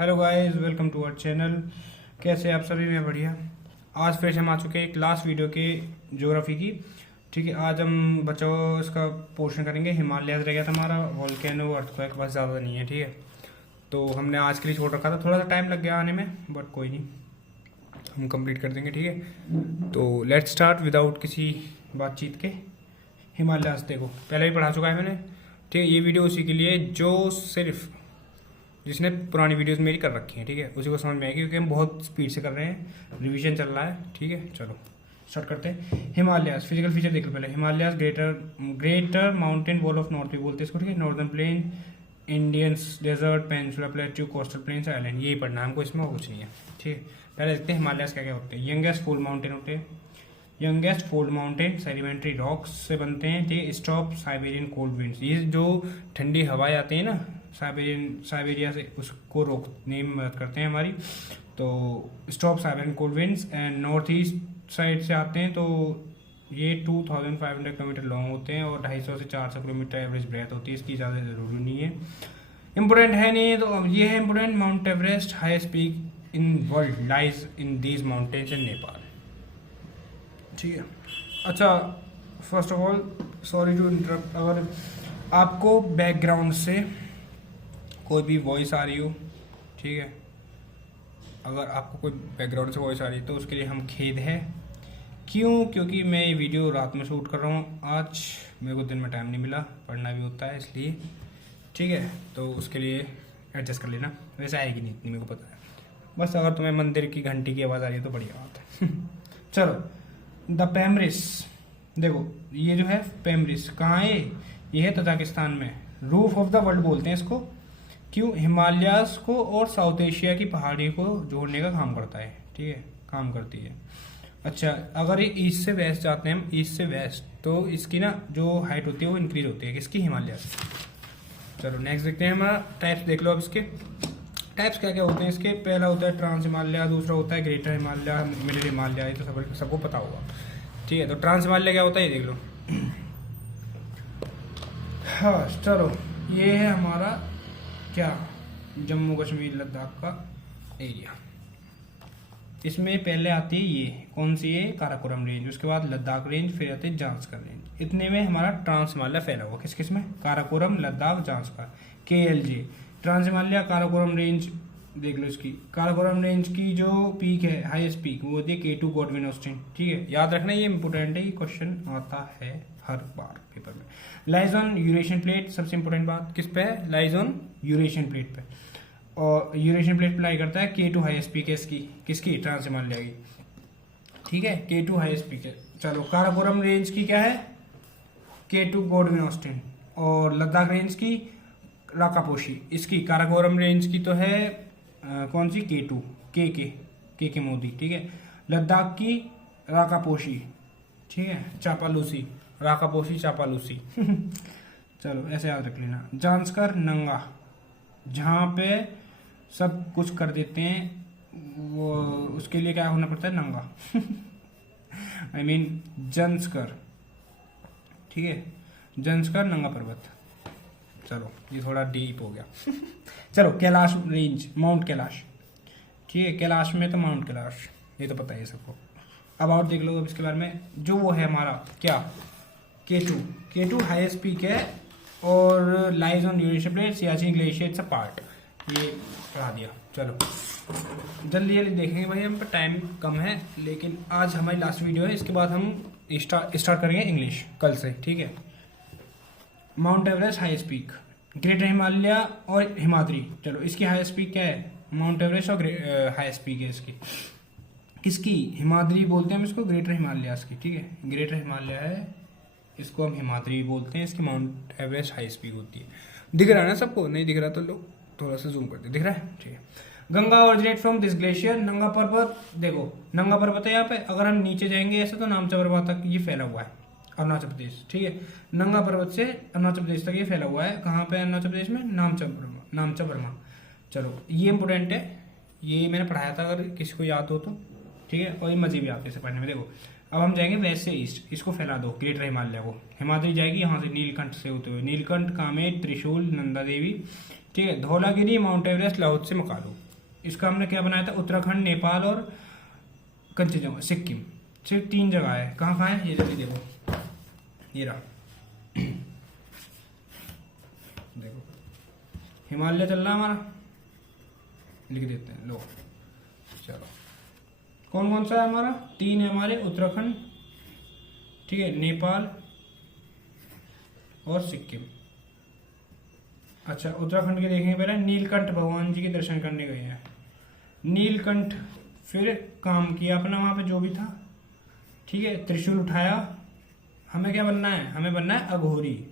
Hello guys, welcome to our channel. कैसे आप सभी? मैं बढ़िया। आज फिर से हम आ चुके हैं एक लास्ट वीडियो के ज्योग्राफी की। ठीक है, आज हम बचाओ इसका पोर्शन करेंगे। हिमालय रह गया था हमारा, वॉल्केनो अर्थक्वेक बस, ज़्यादा नहीं है। ठीक है, तो हमने आज के लिए छोड़ रखा था, थोड़ा सा टाइम लग गया आने में, बट कोई नहीं, हम कंप्लीट कर देंगे। ठीक है, तो लेट्स स्टार्ट विदाउट किसी बातचीत के। हिमालयास देखो, पहले भी पढ़ा चुका है मैंने। ठीक है, ये वीडियो उसी के लिए जो सिर्फ जिसने पुरानी वीडियोस मेरी कर रखी हैं, ठीक है, उसी को समझ में आएगी, क्योंकि हम बहुत स्पीड से कर रहे हैं, रिवीजन चल रहा है। ठीक है, चलो स्टार्ट करते हैं। हिमालयास फिजिकल फीचर देख लो पहले। Himalayas greater mountain wall of north भी बोलते हैं इसको। ठीक है, northern plain, Indians desert, peninsula plateau, coastal plains, island, यही पढ़ना है हमको, इसमें और कुछ नहीं है। ठीक है, पहले देखते हैं हिमालयास क्या क्या होते हैं। यंगेस्ट फोल्ड माउंटेन होते हैं। Youngest fold mountain sedimentary rocks से बनते हैं। ठीक है, स्टॉप साइबेरियन कोल्ड विंड्स, ये जो ठंडी हवाएं आती हैं ना साइबेरिया से, उसको रोकने में मदद करते हैं हमारी। तो stop Siberian cold winds and north east side से आते हैं। तो ये 2500 किलोमीटर लॉन्ग होते हैं और 250 से 400 किलोमीटर एवरेज ब्रेथ होती है इसकी, ज़्यादा ज़रूरी नहीं है। इम्पोर्टेंट है नहीं, तो अब ये है important. Mount Everest highest peak in world lies in these mountains in Nepal. ठीक है, अच्छा, first of all sorry to interrupt, अगर आपको बैकग्राउंड से कोई भी वॉइस आ रही हो, ठीक है, अगर आपको कोई बैकग्राउंड से वॉइस आ रही है तो उसके लिए हम खेद है। क्यों? क्योंकि मैं ये वीडियो रात में शूट कर रहा हूँ, आज मेरे को दिन में टाइम नहीं मिला, पढ़ना भी होता है इसलिए। ठीक है, तो उसके लिए एडजस्ट कर लेना। वैसे आएगी नहीं इतनी, मेरे को पता है, बस अगर तुम्हें मंदिर की घंटी की आवाज़ आ रही है तो बढ़िया बात है। चलो, द पेमरिस देखो, ये जो है पेमरिस कहाँ है? ये है तजाकिस्तान में। रूफ ऑफ द वर्ल्ड बोलते हैं इसको। क्यों? हिमालयास को और साउथ एशिया की पहाड़ी को जोड़ने का काम करता है। ठीक है, काम करती है। अच्छा, अगर ये ईस्ट से वेस्ट जाते हैं हम, ईस्ट से वेस्ट, तो इसकी ना जो हाइट होती है वो इंक्रीज होती है, किसकी? हिमालयास। चलो नेक्स्ट देखते हैं हमारा टाइप्स देख लो अब इसके। टाइप्स क्या क्या होते हैं इसके? पहला होता है ट्रांस हिमालय, दूसरा होता है ग्रेटर हिमालय, मिडिल हिमालय, ये तो सबको पता होगा। ठीक है, तो ट्रांस हिमालय क्या होता है ये देख लो। हाँ चलो, ये है हमारा क्या, जम्मू कश्मीर लद्दाख का एरिया। इसमें पहले आती है ये कौन सी है? काराकोरम रेंज, उसके बाद लद्दाख रेंज, फिर आती है जांस्कर रेंज। इतने में हमारा ट्रांस हिमालय फैला हुआ। किस किस में? Karakoram, Ladakh, Zanskar, KLJ। Trans Himalaya Karakoram range देख लो इसकी। काराकोरम रेंज की जो पीक है, हाईएस्ट पीक, वो होती है K2 गॉडविन ऑस्टिन। ठीक है, याद रखना, ये इंपोर्टेंट है, ये क्वेश्चन आता है हर बार पेपर में। लाइज ऑन यूरेशियन प्लेट, सबसे इंपॉर्टेंट बात किस पे है? लाइज ऑन यूरेशियन प्लेट पे। और यूरेशियन प्लेट अप्लाई करता है K2 हाईएस्ट पीक है इसकी, किसकी? ट्रांस हिमालय की। ठीक है, K2 हाईएस्ट पीक है। चलो, काराकोरम रेंज की क्या है? K2 Godwin Austen. और लद्दाख रेंज की राकापोशी। इसकी काराकोरम रेंज की तो है कौन सी? K2, के मोदी। ठीक है, लद्दाख की राकापोशी। ठीक है, चापालूसी, राकापोशी, चापालूसी। चलो ऐसे याद रख लेना। जांस्कर नंगा, जहाँ पे सब कुछ कर देते हैं वो, उसके लिए क्या होना पड़ता है? नंगा। I mean Zanskar. ठीक है, जंस्कर नंगा पर्वत। चलो ये थोड़ा डीप हो गया। चलो, कैलाश रेंज, माउंट कैलाश। ठीक है, कैलाश में तो माउंट कैलाश, ये तो पता है सबको। अब और देख लो अब इसके बारे में, जो वो है हमारा क्या, K2 हाईएस्ट पीक है और lies on Eurasian plate, Siachen glacier it's a part, ये पढ़ा दिया। चलो जल्दी जल्दी देखेंगे भाई, हम पर टाइम कम है, लेकिन आज हमारी लास्ट वीडियो है, इसके बाद हम स्टार्ट करेंगे इंग्लिश कल से। ठीक है, mount Everest highest peak, greater Himalaya और हिमाद्री। चलो, इसकी हाईएस्ट पीक क्या है? माउंट एवरेस्ट और हाईएस्ट पीक है इसकी, किसकी? हिमाद्री बोलते हैं हम इसको, ग्रेटर हिमालयास की। ठीक है, ग्रेटर हिमालय है, इसको हम हिमाद्री बोलते हैं, इसकी माउंट एवरेस्ट हाईएस्ट पीक होती है। दिख रहा है ना सबको? नहीं दिख रहा तो लोग थोड़ा सा जूम करते, दिख रहा है? ठीक है, Ganga originate from this glacier. नंगा पर्वत देखो, नंगा पर्वत है यहाँ पे, अगर हम नीचे जाएंगे ऐसे तो नामचा पर्वत तक ये फैला हुआ है, अरुणाचल प्रदेश। ठीक है, नंगा पर्वत से अरुणाचल प्रदेश तक ये फैला हुआ है। कहाँ पे? अरुणाचल प्रदेश में नामचा बर्मा। चलो ये इंपोर्टेंट है, ये मैंने पढ़ाया था, अगर किसी को याद हो तो। ठीक है, और ये मजे भी आते हैं पढ़ने में। देखो, अब हम जाएंगे वेस्ट से ईस्ट, इसको फैला दो, ग्रेटर हिमालय को। हिमाद्री जाएगी यहाँ से नीलकंठ से होते हुए, नीलकंठ, कामेट, त्रिशूल, नंदा देवी। ठीक है, धौलागिरी, माउंट एवरेस्ट, लाहौल से मकालू। इसका हमने क्या बनाया था, उत्तराखंड, नेपाल और कंचनजंगा, सिक्किम, सिर्फ 3 जगह है। कहाँ कहाँ है ये जल्दी देखो, ये रहा देखो, हिमालय चल रहा हमारा, लिख देते हैं लो। चलो कौन कौन सा है हमारा, 3 है हमारे, उत्तराखंड, ठीक है, नेपाल और सिक्किम। अच्छा उत्तराखंड के देखेंगे पहले, नीलकंठ भगवान जी के दर्शन करने गए हैं, नीलकंठ, फिर काम किया अपना वहां पे जो भी था, ठीक है, त्रिशूल उठाया। हमें क्या बनना है, हमें बनना है अघोरी,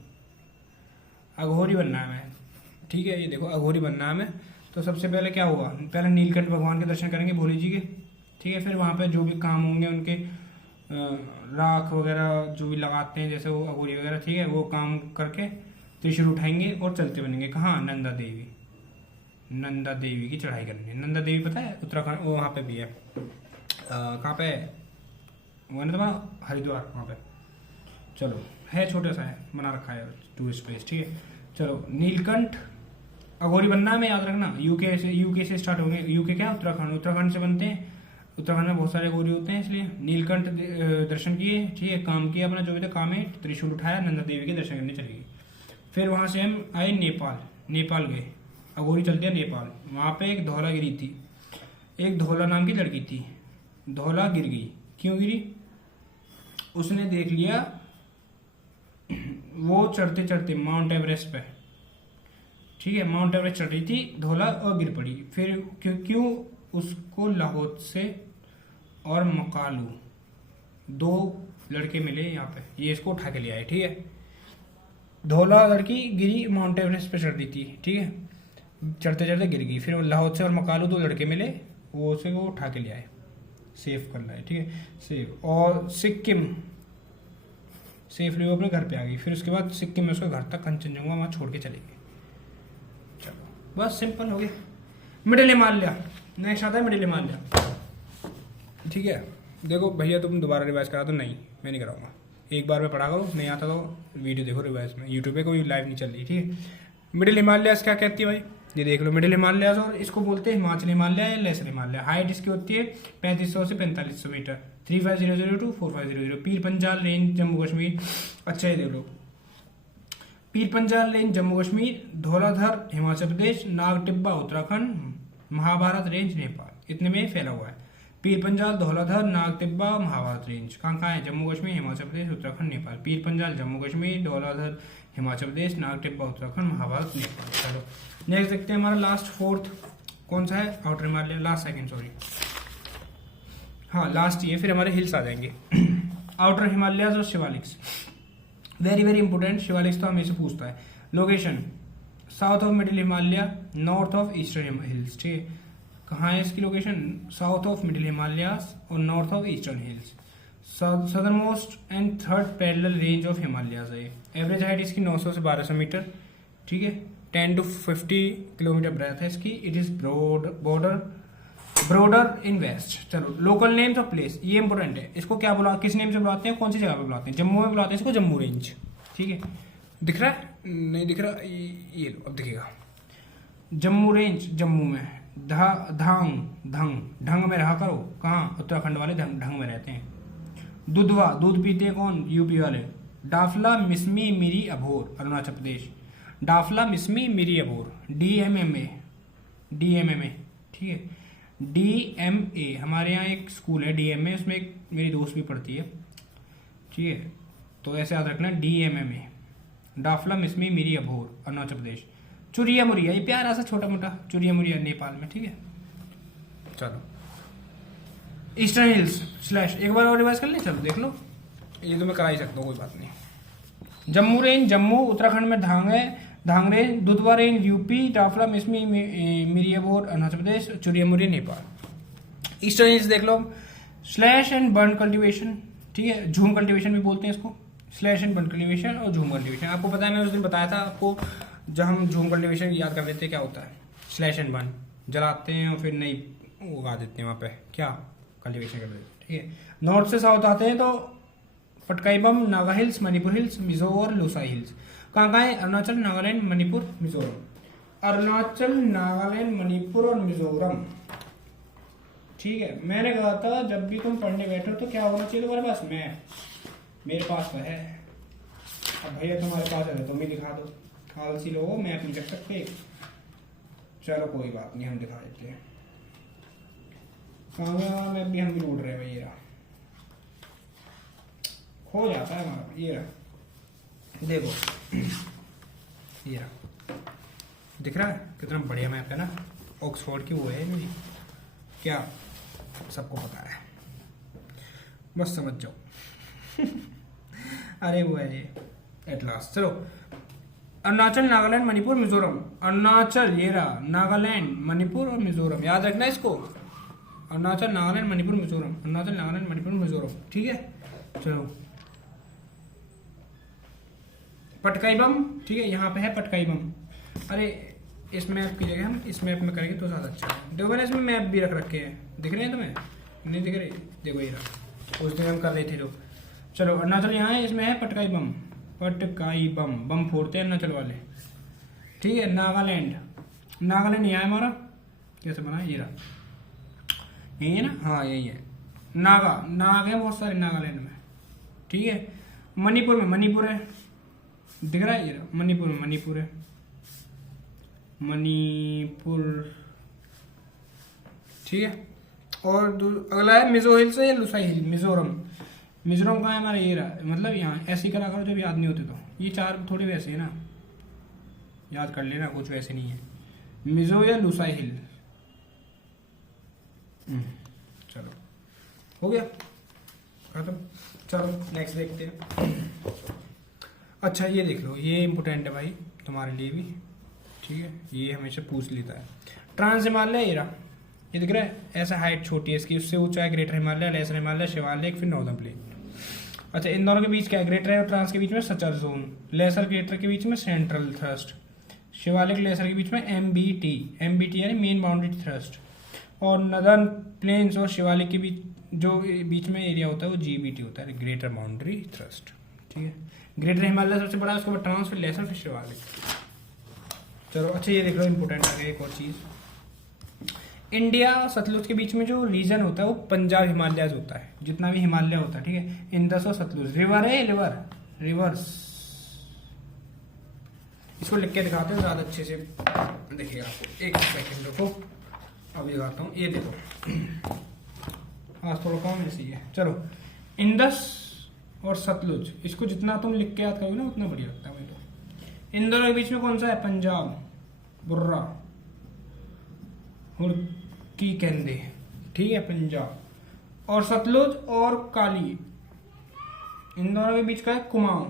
अघोरी बनना है हमें, ठीक है, ये देखो अघोरी बनना है हमें। तो सबसे पहले क्या हुआ, पहले नीलकंठ भगवान के दर्शन करेंगे भोले जी के, ठीक है, फिर वहाँ पे जो भी काम होंगे उनके राख वगैरह जो भी लगाते हैं जैसे वो अघोरी वगैरह, ठीक है, वो काम करके त्रिशूल उठाएंगे और चलते बनेंगे कहाँ, नंदा देवी, नंदा देवी की चढ़ाई करनी है। नंदा देवी पता है उत्तराखंड, वो वहाँ पे भी है, कहाँ पे है वो, ना तुम्हारा हरिद्वार, वहाँ पे। चलो है, छोटा सा है, बना रखा है टूरिस्ट प्लेस, ठीक है। चलो नीलकंठ अघोरी बनना है, मैं याद रखना, यूके से स्टार्ट होंगे, यूके क्या, उत्तराखंड, उत्तराखंड से बनते हैं, उत्तराखंड में बहुत सारे अघोरी होते हैं, इसलिए नीलकंठ दर्शन किए, ठीक है, काम किया अपना जो भी था काम है, त्रिशूल उठाया, नंदा देवी के दर्शन करने चले गए। फिर वहाँ से हम आए नेपाल, नेपाल गए, अघोरी चलते हैं नेपाल, वहाँ पे एक धौला गिरी थी, एक धौला नाम की लड़की थी, धौला गिर गई, क्यों गिरी, उसने देख लिया वो चढ़ते चढ़ते माउंट एवरेस्ट पे, ठीक है, माउंट एवरेस्ट चढ़ रही थी धौला और गिर पड़ी। फिर क्यों उसको लाहौर से और मकालू 2 लड़के मिले यहाँ पे, ये इसको उठा के ले आए, ठीक है। धौला लड़की गिरी, माउंट एवरेस्ट पे चढ़ रही थी, ठीक है, चढ़ते चढ़ते गिर गई, फिर लाहौर से और मकालू 2 लड़के मिले, वो उसे वो उठा के ले आए, सेफ कर लाए, ठीक है, सेफ। और सिक्किम सेफली वो अपने घर पे आ गई, फिर उसके बाद सिक्किम में उसका घर तक कंचनजंगा वहाँ छोड़ के चले गए। चलो बस सिंपल हो गया। मिडिल हिमालय, नेक्स्ट आता है मिडिल हिमालय, ठीक है। देखो भैया तुम दोबारा रिवाइज करा दो, नहीं मैं नहीं कराऊंगा, एक बार में पढ़ा करो, नहीं आता तो वीडियो देखो रिवाइज में, यूट्यूब पे कोई लाइव नहीं चल रही, ठीक है। मिडिल हिमालय क्या कहती है भाई, ये देख लो, मिडिल हिमालय और इसको बोलते हैं हिमाचल हिमालय या लेसर हिमालय। हाइट इसकी होती है 3500 से 4500 metre, 3500 to 4500। Pir Panjal range Jammu Kashmir, अच्छा ये देख लो, पीर पंजाल रेंज जम्मू कश्मीर, धौलाधर हिमाचल प्रदेश, नाग टिब्बा उत्तराखंड, महाभारत रेंज नेपाल, इतने में फैला हुआ है। पीर पंजाल, धौलाधर, नाग टिब्बा, महाभारत रेंज कहाँ कहाँ है, जम्मू कश्मीर, हिमाचल प्रदेश, उत्तराखंड, नेपाल। पीर पंजाल जम्मू कश्मीर, धौलाधर हिमाचल प्रदेश, नाग टिब्बा उत्तराखंड, महाभारत नेपाल। चलो नेक्स्ट देखते हैं, हमारा लास्ट 4th कौन सा है, outer Himalaya, last second sorry, हाँ लास्ट ये, फिर हमारे हिल्स आ जाएंगे। आउटर हिमालय और Shivaliks, very very important, Shivaliks तो हमेशा पूछता है। Location south of middle Himalaya, north of eastern hills, ठीक है, कहाँ है इसकी location, south of middle Himalaya और north of eastern hills, southernmost and 3rd parallel range of Himalayas है। एवरेज हाइट इसकी 900 से 1200 मीटर, ठीक है, 10 to 50 किलोमीटर ब्रेथ है इसकी। It is broader in west. चलो लोकल नेम्स ऑफ प्लेस, ये इंपॉर्टेंट है, इसको क्या बुला, किस नेम से बुलाते हैं, कौन सी जगह पे बुलाते हैं, जम्मू में बुलाते हैं इसको जम्मू रेंज, ठीक है, दिख रहा है नहीं दिख रहा, ये लो अब दिखेगा, जम्मू रेंज, जम्मू में, ढंग में रहा करो, कहाँ, उत्तराखंड वाले ढंग में रहते हैं। दुधवा, दूध पीते हैं कौन, यूपी वाले। डाफला मिसमी मिरी अभोर, अरुणाचल प्रदेश, डाफला मिसमी मिरी अभोर, DMMA, ठीक है, DMA हमारे यहाँ एक स्कूल है DMA, उसमें एक मेरी दोस्त भी पढ़ती है, ठीक है, तो ऐसे याद रखना, DMMA, डाफला मिसमी मिरी अभोर, अरुणाचल प्रदेश। चुरिया मुरिया, ये प्यारा सा छोटा मोटा चुरिया मुरिया, नेपाल में, ठीक है। चलो ईस्टर्न हिल्स स्लैश, एक बार और रिवाइज कर ले, चलो देख लो, ये तो मैं करा ही सकता हूँ, कोई बात नहीं। जम्मू रेंज जम्मू, उत्तराखंड में Dhang range, Dudhwa range UP, Dafla Mishmi Miri Abor Arunachal Pradesh, Churia Muria Nepal. Eastern hills देख लो, स्लैश एंड बर्न कल्टीवेशन, ठीक है, झूम कल्टीवेशन भी बोलते हैं इसको, स्लैश एंड बर्न कल्टीवेशन और झूम कल्टीवेशन। आपको पता है, मैं उस दिन बताया था आपको, जब हम झूम कल्टीवेशन याद कर लेते हैं क्या होता है, स्लैश एंड बर्न, जलाते हैं और फिर नहीं उगा देते हैं वहाँ पे, क्या कल्टीवेशन कर देते हैं, ठीक है। नॉर्थ से साउथ आते हैं तो पटकाईबम, नागा हिल्स, मणिपुर हिल्स, मिजो और लोसाई हिल्स। कहाँ कहाँ है, अरुणाचल, नागालैंड, मणिपुर, मिजोरम। अरुणाचल, नागालैंड, मणिपुर और मिजोरम ठीक है, मैंने कहा था जब भी तुम पढ़ने बैठो तो क्या होना चाहिए तुम्हारे पास, मैप। मेरे पास तो है। अब भैया तुम्हारे पास है तो तुम ही दिखा दो, आलसी लोगो, मैप नहीं कर सकते। चलो कोई बात नहीं, हम दिखा देते हैं। कहाँ मैप भी हम भी ढूंढ रहे हैं भैया, खो जाता है हमारा। ये रहा, देखो ये रहा, दिख रहा है कितना बढ़िया मैप है ना, ऑक्सफोर्ड की वो है मेरी, क्या सबको पता है, बस समझ जाओ। अरे वो है ये एटलास। चलो, अरुणाचल, नागालैंड, मणिपुर, मिजोरम। अरुणाचल ये रहा, नागालैंड, मणिपुर और मिजोरम, याद रखना इसको। अरुणाचल, नागालैंड, मणिपुर, मिजोरम, अरुणाचल, नागालैंड, मणिपुर, मिजोरम, ठीक है। चलो, पटकाई बम, ठीक है, यहाँ पे है पटकाई बम। अरे इस मैप की जगह हम इस मैप में करेंगे तो ज़्यादा अच्छा है। देखो मैंने इसमें मैप भी रख रखे हैं, दिख रहे हैं तुम्हें? नहीं दिख रहे? देखो ये रहा, उस दिन हम कर रहे थे जो। चलो, अरुणाचल यहाँ है, इसमें है पटकाई बम। पटकाई बम, बम फोड़ते हैं अरुणाचल वाले, ठीक है। नागालैंड, नागालैंड यहाँ है हमारा, कैसे बना ये रहा, यही है ना, हाँ यही है। नाग है बहुत सारे नागालैंड में, ठीक है। मणिपुर में मणिपुर है, दिख रहा है ये रहा, मणिपुर में मणिपुर है, मणिपुर, ठीक है। और अगला है मिजो हिल्स या लुसाई हिल, मिजोरम। मिजोरम का है हमारा ये रहा, मतलब यहाँ ऐसी करा करो जब याद नहीं होते तो, ये चार थोड़े वैसे है ना, याद कर लेना, कुछ वैसे नहीं है। मिजो या लुसाई हिल, चलो हो गया खत्म। चलो नेक्स्ट देखते हैं। अच्छा ये देख लो, ये इम्पोर्टेंट है भाई तुम्हारे लिए भी, ठीक है, ये हमेशा पूछ लेता है। ट्रांस हिमालय ये रहा, ये दिख रहा है, ऐसा हाइट छोटी है इसकी, उससे ऊंचा है ग्रेटर हिमालय, लेसर हिमालय, शिवालिक, फिर नॉर्दर्न प्लेन। अच्छा, इन दोनों के बीच क्या है? ग्रेटर है और ट्रांस के बीच में सचर जोन, लेसर ग्रेटर के बीच में सेंट्रल थ्रस्ट, शिवालिक लेसर के बीच में एमबीटी, एमबीटी यानी मेन बाउंड्री थ्रस्ट, और नदर्न प्लेन्स और शिवालिक के बीच जो बीच में एरिया होता है वो जीबीटी होता है, ग्रेटर बाउंड्री थ्रस्ट, ठीक है। ग्रेटर हिमालय सबसे बड़ा है, उसके बाद ट्रांस, फिर लेसर, फिर शिवालिक। चलो अच्छा ये देख लो, इंपॉर्टेंट आ गया एक और चीज, इंडिया सतलुज के बीच में जो रीजन होता है वो पंजाब हिमालयज होता है, जितना भी हिमालय होता है, ठीक है। इंदस और सतलुज रिवर है, रिवर्स, इसको लिख के दिखाते हैं ज्यादा अच्छे से देखिएगा आपको, एक सेकंड रुको, अभी दिखाता हूँ। ये देखो, आज थोड़ा कम ऐसे ही है। चलो, इंदस और सतलुज, इसको जितना तुम लिख के याद करोगे ना उतना बढ़िया लगता है मुझे तो। इन दोनों के बीच में कौन सा है? पंजाब, बुर्रा, की केंदे, ठीक है, पंजाब। और सतलुज और काली, इन दोनों के बीच का है कुमाऊं,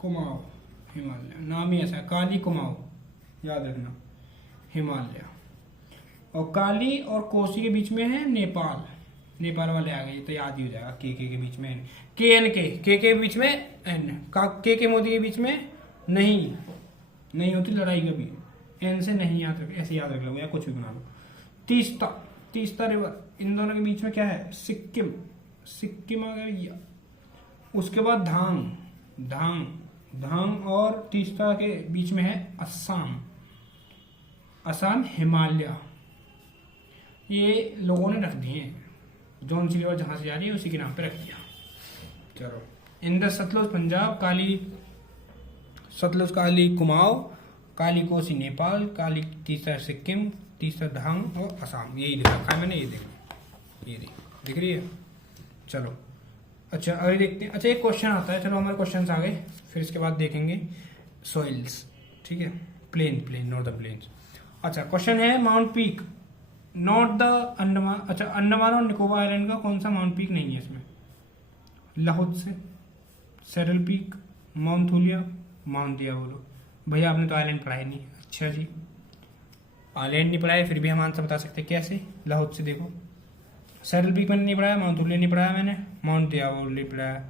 कुमाऊं हिमालय, नाम ही ऐसा है, काली कुमाऊं, याद रखना, हिमालय। और काली और कोसी के बीच में है नेपाल, नेपाल वाले आ गए तो याद ही हो जाएगा, के बीच में एन, के एन के बीच में एन, के मोदी के बीच में नहीं होती लड़ाई कभी, एन से नहीं याद रख, ऐसे याद रख लो या कुछ भी बना लो। तीस्ता रिवर, इन दोनों के बीच में क्या है? सिक्किम आ गया। उसके बाद धांग और तीस्ता के बीच में है असम हिमालय। ये लोगों ने रख दिए हैं, जौन सी रिवर जहां से जा रही है उसी के नाम पे रख दिया। चलो, इंदस सतलुज पंजाब, सतलुज काली कुमाऊं, काली कोसी नेपाल, काली तीसरा सिक्किम, तीसरा धांग और असम, यही लिखा है मैंने, ये देखो, ये दिख रही है। चलो अच्छा अगर देखते हैं, अच्छा एक क्वेश्चन आता है, चलो हमारे क्वेश्चन आ गए, फिर इसके बाद देखेंगे सॉइल्स, ठीक है, प्लेन नॉर्दर्न प्लेन्स। अच्छा क्वेश्चन है, mount peak not the Andaman, अच्छा अंडमान और निकोबार आइलैंड का कौन सा माउंट पीक नहीं है इसमें? लाहौत्से, सेरल पीक, माउंट थूलिया, माउंट दियावोलो। भैया आपने तो आइलैंड पढ़ाई नहीं, अच्छा जी, आइलैंड नहीं पढ़ाया फिर भी हम आंसर बता सकते कैसे? लाहौत्से देखो, सेरल पीक मैंने नहीं पढ़ाया, माउंट थूलिया नहीं पढ़ाया मैंने, माउंट दियावोलो नहीं पढ़ाया,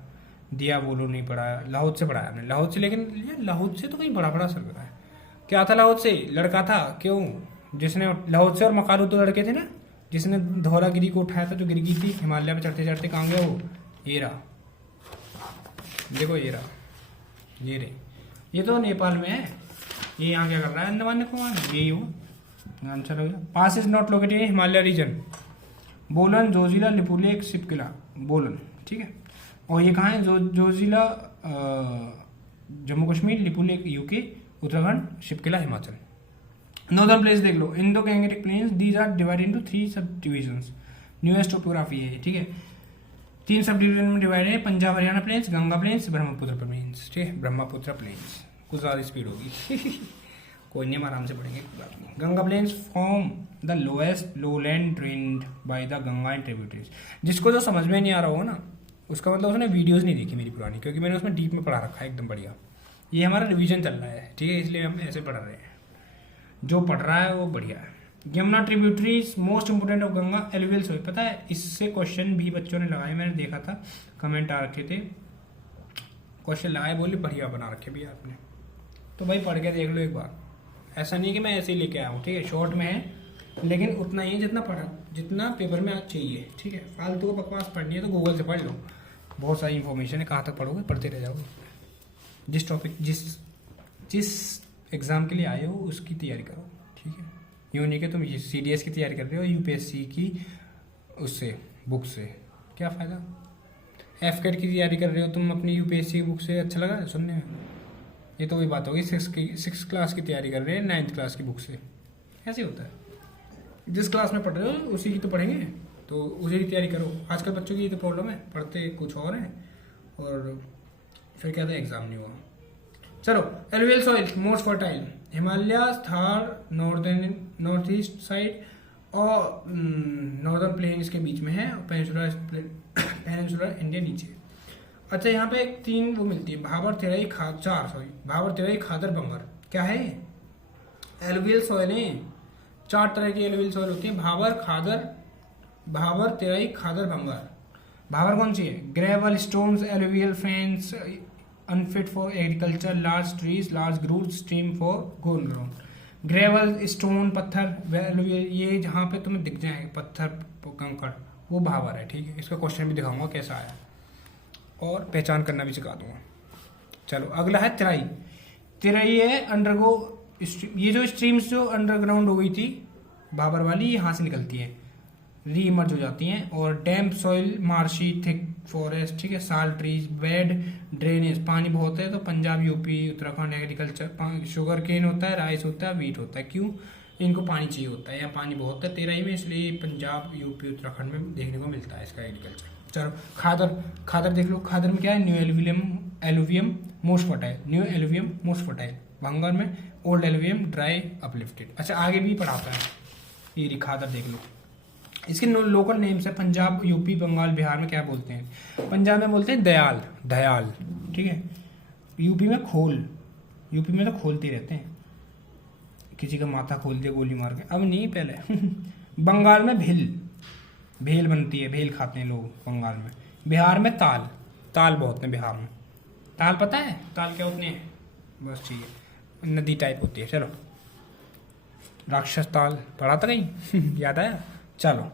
दियावोलो नहीं पढ़ाया, लाहौत्से पढ़ाया हमने, लाहौत्से। लेकिन लाहौत्से तो कहीं बड़ा सर रहा है, क्या था लाहौत्से? लड़का था, क्यों? जिसने लाहौत्से और मकारू तो लड़के थे ना, जिसने धौलागिरी को उठाया था, जो गिर गई थी हिमालय पे चढ़ते चढ़ते, कहाँ गया वो? ये रहा, देखो ये रहा, ये रे, ये तो नेपाल में है, ये यहाँ क्या कर रहा है? अंडमान निकोबार, यही हो आंसर हो गया। Pass is not located in Himalaya region, Bolan, Zojila, Lipulekh, Shipki La, बोलन, ठीक है। और ये कहाँ है? Zojila Jammu Kashmir, Lipulekh UK, Uttarakhand, Shipki La Himachal. Northern plains देख लो, Indo Gangetic plains, these are divided into 3 sub divisions. Newest topography है, ठीक है। 3 सब डिवीजन में डिवाइड है, Punjab Haryana plains, Ganga plains, Brahmaputra plains, ठीक है। ब्रह्मपुत्र प्लेन्स कुछ ज़्यादा स्पीड होगी कोई नहीं, हम आराम से पढ़ेंगे, कोई बात नहीं। Ganga plains form the lowest lowland drained by the Ganga and tributaries. जिसको जो समझ में नहीं आ रहा होगा ना, उसका मतलब उसने वीडियोस नहीं देखी मेरी पुरानी, क्योंकि मैंने उसमें डीप में पढ़ा रखा है एकदम बढ़िया। ये हमारा रिवीजन चल रहा है, ठीक है, इसलिए हम ऐसे पढ़ रहे हैं। जो पढ़ रहा है वो बढ़िया है। Yamuna tributaries most important of Ganga alluvial soil. पता है इससे क्वेश्चन भी बच्चों ने लगाए, मैंने देखा था, कमेंट आ रखे थे, क्वेश्चन लगाए, बोले बढ़िया बना रखे भी आपने, तो भाई पढ़ के देख लो एक बार। ऐसा नहीं कि मैं ऐसे ही लेके आया हूँ, ठीक है, शॉर्ट में है, लेकिन उतना ही जितना पढ़ा, जितना पेपर में आज चाहिए, ठीक है। फालतू को बकवास पढ़नी है तो गूगल से पढ़ लो, बहुत सारी इन्फॉर्मेशन है, कहाँ तक पढ़ोगे, पढ़ते रह जाओगे। जिस टॉपिक जिस एग्ज़ाम के लिए आए हो उसकी तैयारी करो, ठीक है। यूँ नहीं कि तुम CDS की तैयारी कर रहे हो, UPSC की उससे बुक से, क्या फ़ायदा। FCAT की तैयारी कर रहे हो तुम अपनी UPSC की बुक से, अच्छा लगा सुनने में? ये तो वही बात होगी, 6 क्लास की तैयारी कर रहे हैं 9th क्लास की बुक से, ऐसे होता है। जिस क्लास में पढ़ रहे हो उसी की तो पढ़ेंगे, तो उसी की तैयारी करो। आजकल बच्चों की ये तो प्रॉब्लम है, पढ़ते कुछ और है और फिर क्या था, एग्जाम नहीं हुआ। चलो, alluvial soil most fertile, Himalaya, Thar, north east side और नॉर्दर्न प्लेन्स के बीच में है, और पेनिनसुलर इंडिया नीचे। अच्छा, यहाँ पे एक 3 वो मिलती है, भाबर, तेराई, भाबर, तेराई, खादर, बंगर। क्या है? एलुवियल सॉइल है। 4 तरह की एलुवियल सॉइल होती है, भाबर, तेराई, खादर, बंगर। भाबर कौन सी है? Gravel, stones, alluvial fans, unfit for agriculture, large trees, large groove, stream for gone ground. Gravel, stone, पत्थर, एलुवियल, ये जहाँ पे तुम्हें दिख जाए पत्थर, कंकड़, वो भाबर है, ठीक है। इसका क्वेश्चन भी दिखाऊंगा कैसा आया, और पहचान करना भी सिखा दूंगा। चलो, अगला है तेराई। तेराई है अंडरगो, ये जो स्ट्रीम्स जो अंडरग्राउंड हो गई थी भाबर वाली, यहाँ से निकलती है, रीइमर्ज हो जाती हैं। और डैम्प सॉइल, मार्शी, थिक फॉरेस्ट, ठीक है, साल ट्रीज, बेड, ड्रेनेज, पानी बहुत है तो Punjab, UP, Uttarakhand agriculture, sugar cane होता है, राइस होता है, वीट होता है। क्यों? इनको पानी चाहिए होता है, या पानी बहुत है तेराई में, इसलिए पंजाब, यूपी, उत्तराखंड में देखने को मिलता है इसका एग्रीकल्चर। चलो, खादर देख लो। खादर में क्या है? New alluvium most fertile, new alluvium most fertile. Bhangar में ओल्ड एलुवियम ड्राई अपलिफ्टेड। अच्छा, आगे भी पढ़ाता है, ये खादर देख लो। इसके लोकल नेम्स है, पंजाब, यूपी, बंगाल, बिहार में क्या बोलते हैं? पंजाब में बोलते हैं दयाल, ठीक है। यूपी में खोल, यूपी में तो खोलते रहते हैं, किसी का माथा खोल दिया गोली मार के, अब नहीं पहले बंगाल में भेल बनती है, भेल खाते हैं लोग बंगाल में। बिहार में ताल बहुत है बिहार में। ताल पता है? ताल क्या होते हैं? बस ठीक है, नदी टाइप होती है। चलो, राक्षस ताल पढ़ा था कहीं याद आया? चलो,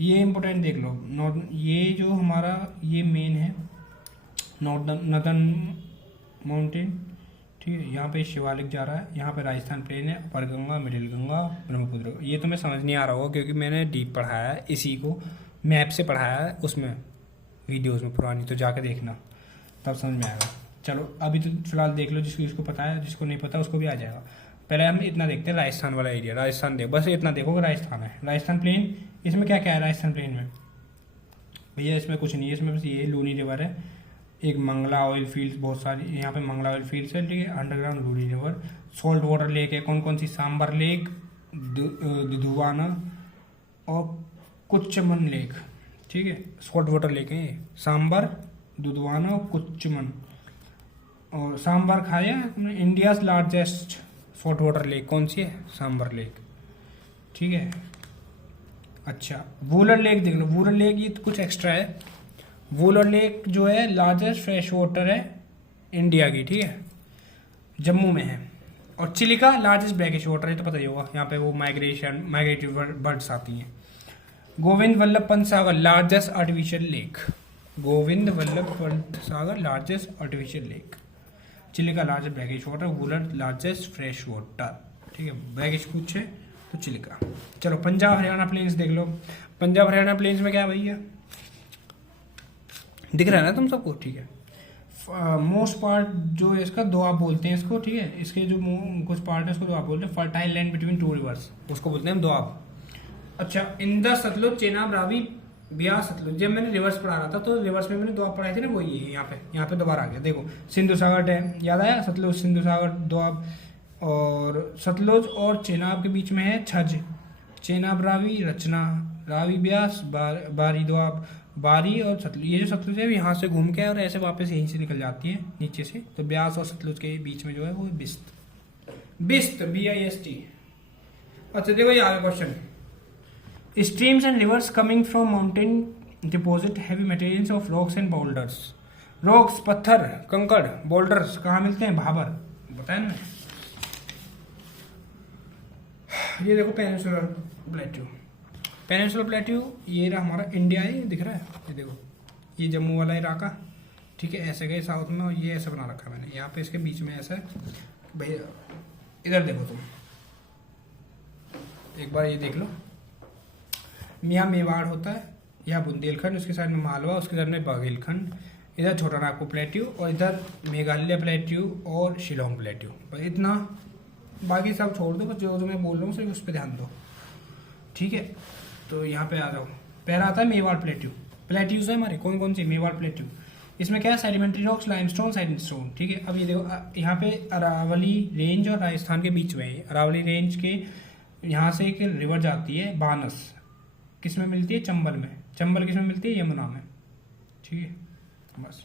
ये इंपॉर्टेंट देख लो। ये जो हमारा ये मेन है नॉर्दर्न माउंटेन, ठीक है। यहाँ पे शिवालिक जा रहा है, यहाँ पे राजस्थान प्लेन है, अपर गंगा, मिडिल गंगा, ब्रह्मपुत्र। ये तुम्हें समझ नहीं आ रहा होगा क्योंकि मैंने डीप पढ़ाया है, इसी को मैप से पढ़ाया है उसमें वीडियोस में पुरानी, तो जाके देखना तब समझ में आएगा। चलो, अभी तो फिलहाल देख लो, जिसको पता है, जिसको नहीं पता उसको भी आ जाएगा। पहले हम इतना देखते हैं, राजस्थान वाला एरिया। राजस्थान देखो, बस इतना देखोगे, राजस्थान है, राजस्थान प्लेन। इसमें क्या क्या है राजस्थान प्लेन में? भैया इसमें कुछ नहीं है, इसमें बस ये लूनी रिवर है, एक मंगला ऑयल फील्ड्स, बहुत सारी यहाँ पे मंगला ऑयल फील्ड्स है, ठीक है। Underground Luni river, salt water lake है, कौन कौन सी? सांबर लेक, दुधुवाना और कुचमन लेक, ठीक है। सॉल्ट वाटर लेक है, सांबर, दुधुवाना और कुचमन। और सांबर खाया तुमने? India's largest salt water lake कौन सी है? सांबर लेक, ठीक है। अच्छा, वूलर लेक देख लो। वूलर लेक ये तो कुछ एक्स्ट्रा है। वूलर लेक जो है लार्जेस्ट फ्रेश वाटर है इंडिया की, ठीक है, जम्मू में है। और चिलिका लार्जेस्ट ब्रैकिश वाटर है, तो पता ही होगा, यहाँ पे वो माइग्रेटरी बर्ड्स आती हैं। Govind Vallabh Pant Sagar largest artificial lake, Govind Vallabh Pant Sagar largest artificial lake. Chilika largest brackish water, Wular largest fresh water, ठीक है। ब्रैकिश कुछ है तो चिलिका। चलो पंजाब हरियाणा प्लेन्स देख लो। पंजाब हरियाणा प्लेन्स में क्या है भैया, दिख रहा है ना तुम सबको, ठीक है। मोस्ट पार्ट जो है इसका दोआब बोलते हैं इसको, ठीक है। इसके जो कुछ पार्ट है उसको दोआब बोलते हैं। Fertile land between two reverse, उसको बोलते हैं दोआब। अच्छा, इन द सतलुज चेनाब रावी ब्यास सतलुज, जब मैंने रिवर्स पढ़ा रहा था तो रिवर्स में मैंने दोआब पढ़ाई थी ना, वही है यहाँ पे दोबारा आ गया। देखो सिंधु सागर डैम याद आया, सतलुज सिंधु सागर दोआब, और सतलुज और चेनाब के बीच में है छज, चेनाब रावी रचना, रावी ब्यास बारी दोआब, बारी और सतलुज। ये जो सतलुज है यहाँ से घूम के और ऐसे वापस यहीं से निकल जाती है नीचे से, तो ब्यास और सतलुज के बीच में जो है वो बिस्त, बिस्त BIST। अच्छा देखो ये आगे question, streams and reverse coming from mountain deposit heavy materials of rocks and boulders. Rocks पत्थर कंकड़, बोल्डर्स कहाँ मिलते हैं, भाबर, बताया ना। ये देखो पेनिनसुलर प्लेट्यू, पेनिनसुलर प्लेट्यू ये रहा हमारा इंडिया है, दिख रहा है, ये देखो ये जम्मू वाला इलाका, ठीक है। ऐसे गए साउथ में और ये ऐसे बना रखा है मैंने, यहाँ पे इसके बीच में ऐसा भैया, इधर देखो तुम एक बार ये देख लो, यहाँ मेवाड़ होता है, यहाँ बुंदेलखंड, उसके साइड में मालवा, उसके साइड में बघेलखंड, इधर छोटा नागपुर प्लेट्यू और इधर मेघालय प्लेट्यू और शिलोंग प्लेट्यू। बस इतना, बाकी सब छोड़ दो, बस जो मैं बोल रहा हूँ सिर्फ उस पर ध्यान दो, ठीक है। तो यहाँ पे आ जाओ, पहला आता है मेवाड़ प्लेट्यू। प्लेट्यूज है हमारे कौन कौन से, मेवाड़ प्लेट्यू। इसमें क्या है, सेडिमेंट्री रॉक्स, लाइमस्टोन, सैंडस्टोन, ठीक है। अब ये देखो यहाँ पे अरावली रेंज और राजस्थान के बीच में है। अरावली रेंज के यहाँ से एक रिवर जाती है बानस, किस में मिलती है, चंबल में। चंबल किस में मिलती है, यमुना में, ठीक है। बस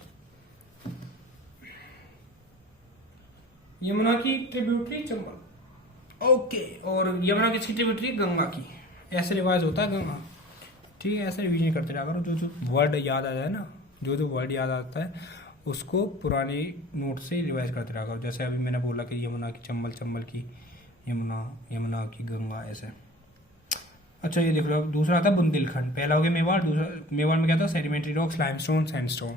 यमुना की ट्रिब्यूटरी चंबल, ओके। और यमुना किसकी ट्रिब्यूटरी, गंगा की। ऐसे रिवाइज होता है गंगा, ठीक है। ऐसे रिवीजन करते रहा करो, जो जो वर्ड याद आ जाए ना, जो जो वर्ड याद आता है उसको पुराने नोट से रिवाइज करते रहा करो। जैसे अभी मैंने बोला कि यमुना की चंबल, चंबल की यमुना, यमुना की गंगा, ऐसे। अच्छा ये देख लो, दूसरा आता है बुंदेलखंड। पहला हो गया मेवाड़, दूसरा मेवाड़ में क्या था, सेडिमेंट्री रॉक्स, लाइमस्टोन, सैंडस्टोन।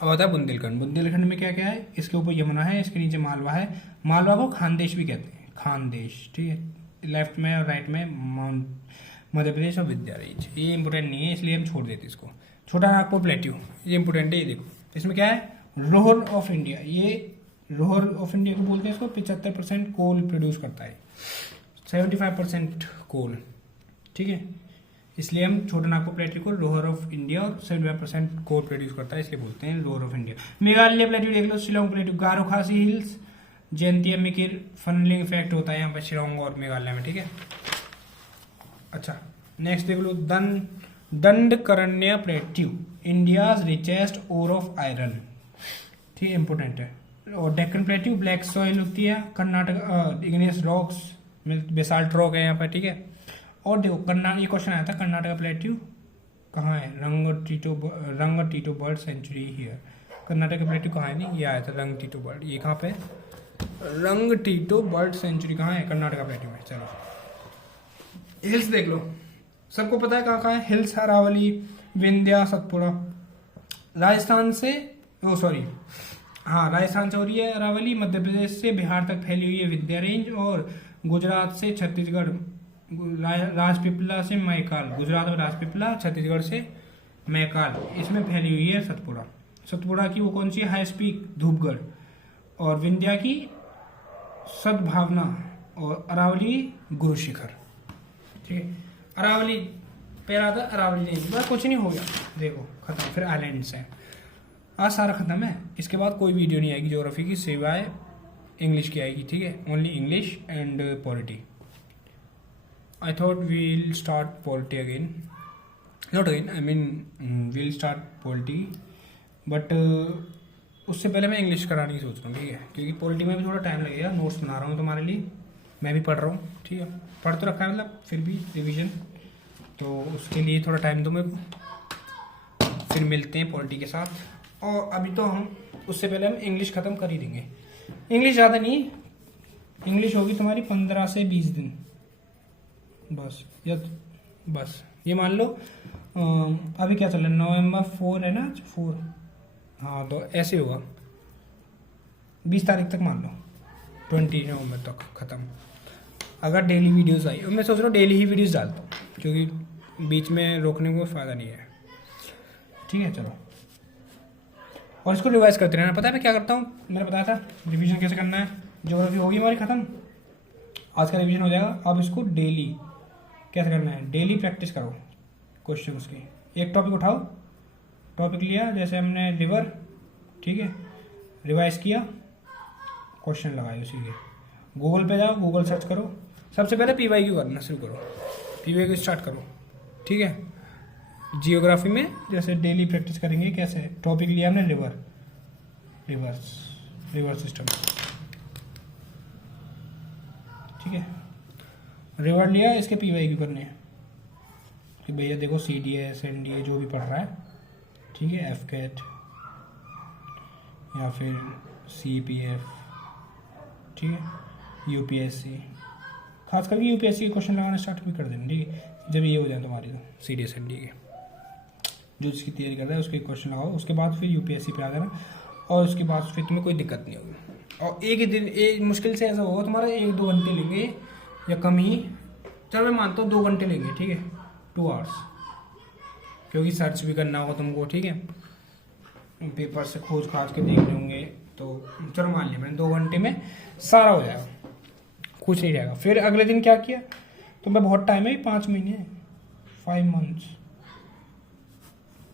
अब आता है बुंदेलखंड। बुंदेलखंड में क्या क्या है, इसके ऊपर यमुना है, इसके नीचे मालवा है। मालवा को खानदेश भी कहते हैं, खानदेश, ठीक है। लेफ्ट में और राइट में माउंट मध्य प्रदेश और विंध्य रेंज। ये इंपोर्टेंट नहीं है इसलिए हम छोड़ देते इसको। छोटा नागपुर प्लेट्यू, ये इंपोर्टेंट है, ये देखो इसमें क्या है, रोहर ऑफ इंडिया। ये रोहर ऑफ इंडिया को बोलते हैं, इसको 75% कोल प्रोड्यूस करता है, 75% कोल, ठीक है। इसलिए हम छोटा नागपुर प्लेट्यू को रोहर ऑफ इंडिया, और 75% कोल प्रोड्यूस करता है इसलिए बोलते हैं रोहर ऑफ इंडिया। मेघालय प्लेट्यू देख लो, शिलोंग प्लेट्यू, गारो खासी हिल्स, जयंतिया में फनलिंग इफेक्ट होता है यहाँ पर शिलोंग और मेघालय में, ठीक है। अच्छा नेक्स्ट देख लो, Dandakaranya plateau, India's richest ore of iron, ठीक है, इंपोर्टेंट है। और डेक्कन प्लेट्यू, ब्लैक सॉइल होती है, Karnataka igneous rocks, basalt rock है यहाँ पर, ठीक है। और देखो कर्नाटक, ये क्वेश्चन आया था, कर्नाटक प्लेट्यू कहाँ है, रंग टीटो bird sanctuary here. Karnataka plateau कहाँ है, नहीं ये आया था रंग टीटो बर्ड, ये कहाँ पे, रंग टीटो बर्ड सेंचुरी कहाँ है, कर्नाटक प्लेट्यू में। चलो हिल्स देख लो, सबको पता है कहाँ कहाँ है हिल्स, अरावली, विंध्या, सतपुड़ा। राजस्थान से, ओ सॉरी, हाँ राजस्थान से हो रही है अरावली, मध्य प्रदेश से बिहार तक फैली हुई है विंध्या रेंज, और गुजरात से छत्तीसगढ़, राजपीपला से मैकाल, गुजरात में राजपीपला, छत्तीसगढ़ से मैकाल, इसमें फैली हुई है सतपुड़ा। सतपुड़ा की वो कौन सी, हाई स्पीक धूपगढ़, और विंध्या की सद्भावना, और अरावली गुरु शिखर, ठीक है। अरावली पहला था, अरावली रेंज, बस कुछ नहीं हो गया, देखो खत्म। फिर आइलैंड्स हैं, आज सारा खत्म है। इसके बाद कोई वीडियो नहीं आएगी ज्योग्राफी की, सिवाय इंग्लिश की आएगी, ठीक है। Only English and polity. I thought we'll start polity again, not again, I mean we'll start polity, but उससे पहले मैं इंग्लिश कराने की सोच रहा हूँ, ठीक है। क्योंकि पॉलिटी में भी थोड़ा टाइम लगेगा, नोट्स बना रहा हूँ तुम्हारे लिए, मैं भी पढ़ रहा हूँ, ठीक है। पढ़ तो रखा है मतलब, फिर भी रिवीजन, तो उसके लिए थोड़ा टाइम दो मेरे को। फिर मिलते हैं पॉलिटी के साथ। और अभी तो हम, उससे पहले हम इंग्लिश ख़त्म कर ही देंगे। इंग्लिश ज़्यादा नहीं, इंग्लिश होगी तुम्हारी 15 से 20 दिन बस, या बस ये मान लो अभी क्या चल रहा है, नवंबर 4 है ना, 4, हाँ तो ऐसे होगा 20 तारीख तक मान लो, 20 नवंबर तक ख़त्म। अगर डेली वीडियोस आई, और मैं सोच रहा हूँ डेली ही वीडियोस डालता हूँ, क्योंकि बीच में रोकने में कोई फ़ायदा नहीं है। ठीक है, चलो, और इसको रिवाइज करते रहना। पता है मैं क्या करता हूँ, मैंने बताया था रिवीजन कैसे करना है। ज्योग्राफी होगी हमारी ख़त्म, आज का रिवीजन हो जाएगा। अब इसको डेली कैसे करना है, डेली प्रैक्टिस करो क्वेश्चन की। एक टॉपिक उठाओ, टॉपिक लिया जैसे हमने रिवर, ठीक है, रिवाइज किया, क्वेश्चन लगाए उसी के। गूगल पे जाओ, गूगल सर्च करो, सबसे पहले PYQ करना शुरू करो, PYQ स्टार्ट करो। ठीक है, जियोग्राफी में जैसे डेली प्रैक्टिस करेंगे कैसे, टॉपिक लिया हमने रिवर सिस्टम, ठीक है, रिवर लिया, इसके PYQ करने हैं कि भैया देखो CDS NDA जो भी पढ़ रहा है, ठीक है, FCAT या फिर CPF, ठीक है, UPSC, खास करके UPSC के क्वेश्चन लगाना स्टार्ट भी कर देना, ठीक है, जब ये हो जाए तुम्हारी तो CDS NDA के जो जिसकी तैयारी कर रहा है उसके क्वेश्चन लगाओ, उसके बाद फिर UPSC पे आ जाना, और उसके बाद फिर तुम्हें कोई दिक्कत नहीं होगी। और एक ही दिन, एक मुश्किल से ऐसा होगा तुम्हारा 1-2 घंटे लेंगे या कम ही, चलो मैं मानता हूँ 2 घंटे लेंगे, ठीक है, 2 आवर्स, क्योंकि सर्च भी करना होगा तुमको, ठीक है, पेपर से खोज खाज के देखने होंगे, तो चलो मान लिया मैंने 2 घंटे में सारा हो जाएगा, कुछ नहीं रहेगा। फिर अगले दिन क्या किया, तो मैं बहुत टाइम है, 5 महीने, 5 मंथ्स,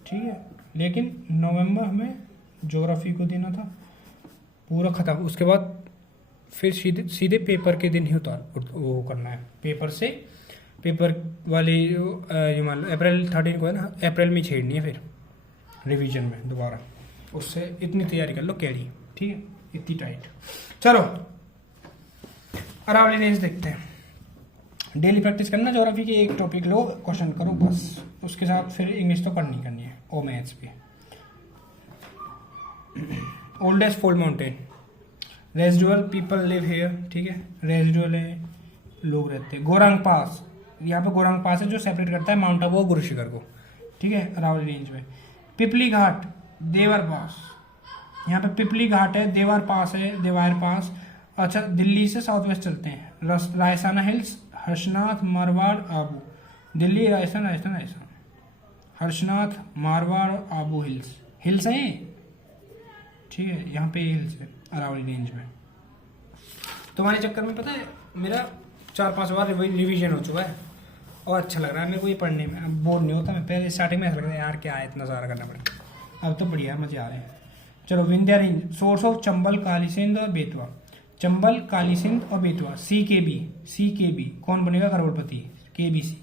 ठीक है, लेकिन नवंबर हमें ज्योग्राफी को देना था पूरा ख़त्म। उसके बाद फिर सीधे पेपर के दिन ही वो करना है, पेपर से, पेपर वाली ये मान लो April 13 को है ना, अप्रैल में छेड़नी है फिर रिवीजन में दोबारा, उससे इतनी तैयारी कर लो कैडी, ठीक है, इतनी टाइट। चलो अरावली रेंज देखते हैं। डेली प्रैक्टिस करना, ज्योग्राफी की एक टॉपिक लो, क्वेश्चन करो बस, उसके साथ फिर इंग्लिश तो करनी है, और मैथ्स भी। Oldest fold mountain, residual people live here, ठीक है, रेजिडुअल है, लोग रहते हैं। गोरंग पास, यहाँ पे गोरंग पास है जो सेपरेट करता है माउंट आबू और गुरुशिखर को, ठीक है, अरावली रेंज में। पिपली घाट, देवर पास, यहाँ पे पिपली घाट है, देवर पास है, देवायर पास। अच्छा, दिल्ली से साउथ वेस्ट चलते हैं, रायसाना हिल्स, हर्षनाथ, मारवाड़, आबू, दिल्ली, राजस्थान, हर्षनाथ, मारवाड़ और आबू हिल्स हैं, ठीक है, यहाँ पे हिल्स है अरावली रेंज में। तुम्हारे चक्कर में पता है मेरा 4-5 बार रिवीजन हो चुका है, और अच्छा लग रहा है मेरे को ये पढ़ने में, अब बोर नहीं होता। मैं पहले स्टार्टिंग में ऐसा लगता है यार क्या है, इतना सारा करना पड़ेगा, अब तो बढ़िया मजे आ रहे हैं। चलो, Vindhya range, source of Chambal, Kalisindh और बेतवा, चंबल, कालीसिंध और बेतवा, CKB कौन बनेगा करोड़पति, KBC,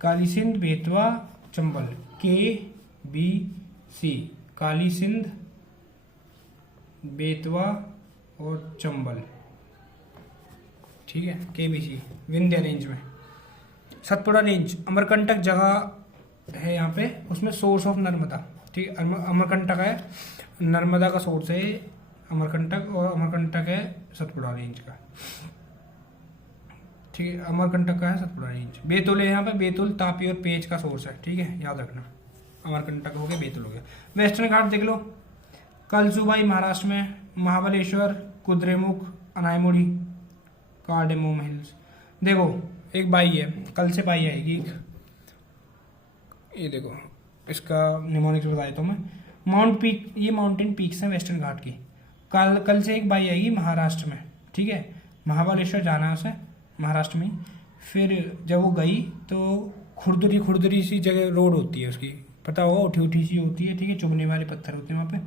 कालीसिंध, बेतवा, चंबल, KBC, कालीसिंध, बेतवा और चंबल, ठीक है, KBC विंध्या रेंज में। सतपुड़ा रेंज, अमरकंटक जगह है यहाँ पे, उसमें सोर्स ऑफ नर्मदा, ठीक है, अमरकंटक है, नर्मदा का सोर्स है अमरकंटक, और अमरकंटक है सतपुड़ा रेंज का, ठीक है, अमरकंटक का है सतपुड़ा रेंज। बैतूल है यहाँ पे, बैतूल तापी और पेच का सोर्स है, ठीक है, याद रखना, अमरकंटक हो गया, बैतूल हो गया। वेस्टर्न घाट देख लो, कलसुबाई महाराष्ट्र में, महाबलेश्वर, कुद्रेमुख, अनायमुड़ी, कार्डेमोम हिल्स। देखो एक बाई है, कल से बाई आएगी, ये देखो इसका निमोनिक्स बताया तो मैं, माउंट पीक, ये माउंटेन पीक्स हैं वेस्टर्न घाट की। कल से एक बाई आएगी महाराष्ट्र में, ठीक है, महाबलेश्वर जाना है उसे, महाराष्ट्र में। फिर जब वो गई तो खुरदरी सी जगह रोड होती है उसकी, पता होगा, उठी सी होती है, ठीक है, चुभने वाले पत्थर होते हैं वहाँ पे।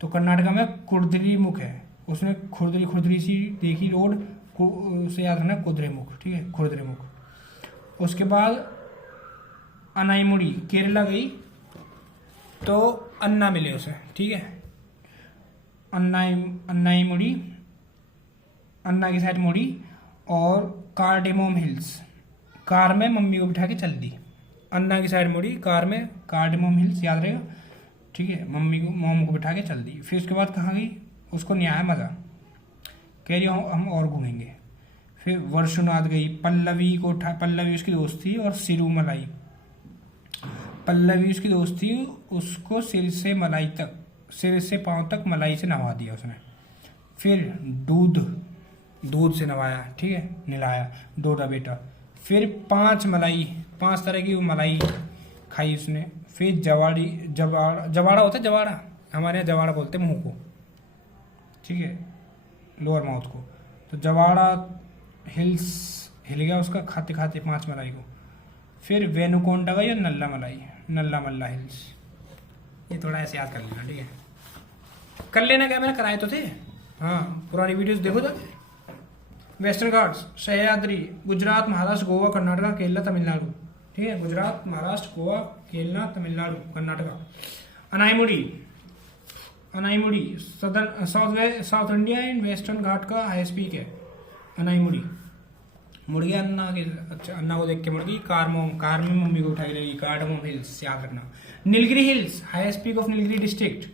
तो कर्नाटका में कुद्रेमुख है, उसने खुरदरी सी देखी रोड, उसे याद रखना, कुद्रेमुख, ठीक है, खुरदरेमुख। उसके बाद अनाईमुड़ी, केरला गई तो अन्ना मिले उसे, ठीक है, अन्नाईमुड़ी, अन्ना की साइड मुड़ी, और कार्डेमोम हिल्स, कार में मम्मी को बिठा के चल दी, अन्ना की साइड मुड़ी, कार में कार्डेमोम हिल्स, याद रहेगा, ठीक है, मोम को बिठा के चल दी। फिर उसके बाद कहाँ गई, उसको नहीं आया मज़ा, कह रही हम और घूमेंगे। फिर वर्षुनाथ गई, पल्लवी उसकी दोस्त थी, और सिरुमलाई, पल्लवी उसकी दोस्त थी, उसको सिर से पांव तक मलाई से नहवा दिया उसने। फिर दूध दूध से नवाया, ठीक है, नहलाया, डोडा बेटा। फिर 5 मलाई, 5 तरह की वो मलाई खाई उसने। फिर जवाड़ा होता है, जवाड़ा हमारे यहाँ जवाड़ा बोलते हैं मुंह को, ठीक है, लोअर माउथ को। तो जवाड़ा हिल्स हिल गया उसका खाते खाते 5 मलाई को। फिर वेनुकोंडा गई और नल्ला मलाई, नल्ला मल्ला हिल्स। ये थोड़ा ऐसे याद कर लेना, ठीक है, कर लेना। क्या मैंने कराए तो थे, हाँ, पुरानी वीडियोस देखो जाके। वेस्टर्न घाट्स, सह्याद्री, गुजरात, महाराष्ट्र, गोवा, कर्नाटका, केरला, तमिलनाडु, ठीक है, Gujarat, Maharashtra, Goa, Kerala, Tamil Nadu, Karnataka. Anaimudi southern south India and western Ghat का हाईएस्ट पीक है अनाईमुड़ी। मुड़ गया अन्ना के, अच्छा, अन्ना को देख के मुड़ गई। कार में मम्मी को उठा के लेगी। कार्डमोम हिल्स याद रखना। Nilgiri hills, highest peak of Nilgiri district,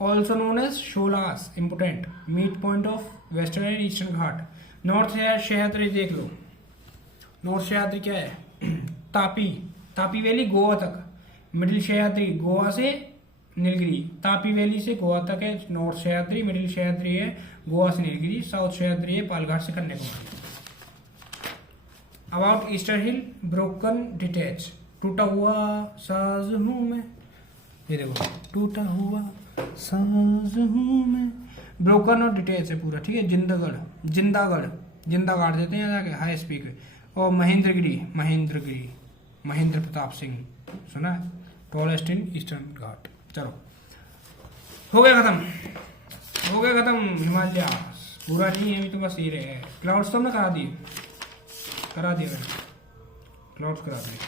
also known as sholas, important meet point of western and eastern Ghat. North Sahyadri देख लो, नॉर्थ सह्याद्री क्या है? तापी वैली गोवा तक। मिडिल सह्याद्री गोवा से नीलगिरी, तापी वैली से गोवा तक है नॉर्थ सह्याद्री। मिडिल सह्याद्री है गोवा से नीलगिरी। साउथ सह्याद्री है पालघाट से Kanyakumari. About eastern hill, broken detach, टूटा हुआ साज हूं मैं, ये देखो, टूटा हुआ साज हूं मैं। ब्रोकन और डिटेच है पूरा, ठीक है। जिंदागढ़ देते हैं जाके, हाई स्पीक। और महेंद्र प्रताप सिंह, सुना है, टॉलेस्ट इन ईस्टर्न घाट। चलो, हो गया खत्म हिमालय। पूरा नहीं है अभी तो, बस ये रहे। क्लाउड्स तो हमने करा दिए क्लाउड्स करा दिए।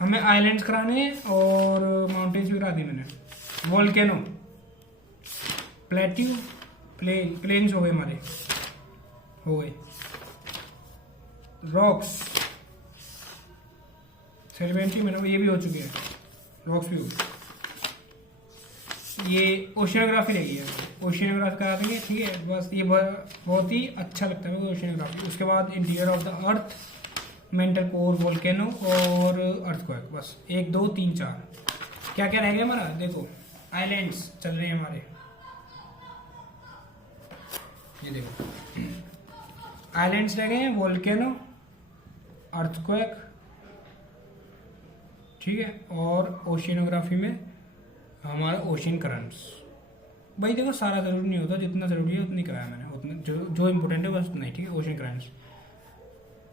हमें आइलैंड्स कराने हैं और माउंटेन्स भी करा दी मैंने। वोल्केनो, प्लेट्यू, प्लेन्स हो गए हमारे, हो गए। रॉक्स, सेडिमेंट्री मैंने, ये भी हो चुके हैं, रॉक्स भी हो गए। ये ओशियनोग्राफी रही है, ओशियनोग्राफी करा देंगे, ठीक है। बस ये बहुत ही अच्छा लगता है ओशियनोग्राफी। उसके बाद interior of the earth, mantle core, volcano और अर्थक्वेक। बस 1 2 3 4 क्या क्या रह गया हमारा? देखो, आइलैंड्स चल रहे हैं हमारे, ये देखो आइलैंड्स रह गए हैं, वोल्केनो, अर्थक्वेक, ठीक है। और ओशियनोग्राफी में हमारा ओशियन करंट्स। भाई देखो, सारा जरूरी नहीं होता, जितना जरूरी है उतनी कराया मैंने, उतना जो इम्पोर्टेंट है बस उतना ही, ठीक है। ओशियन करंट्स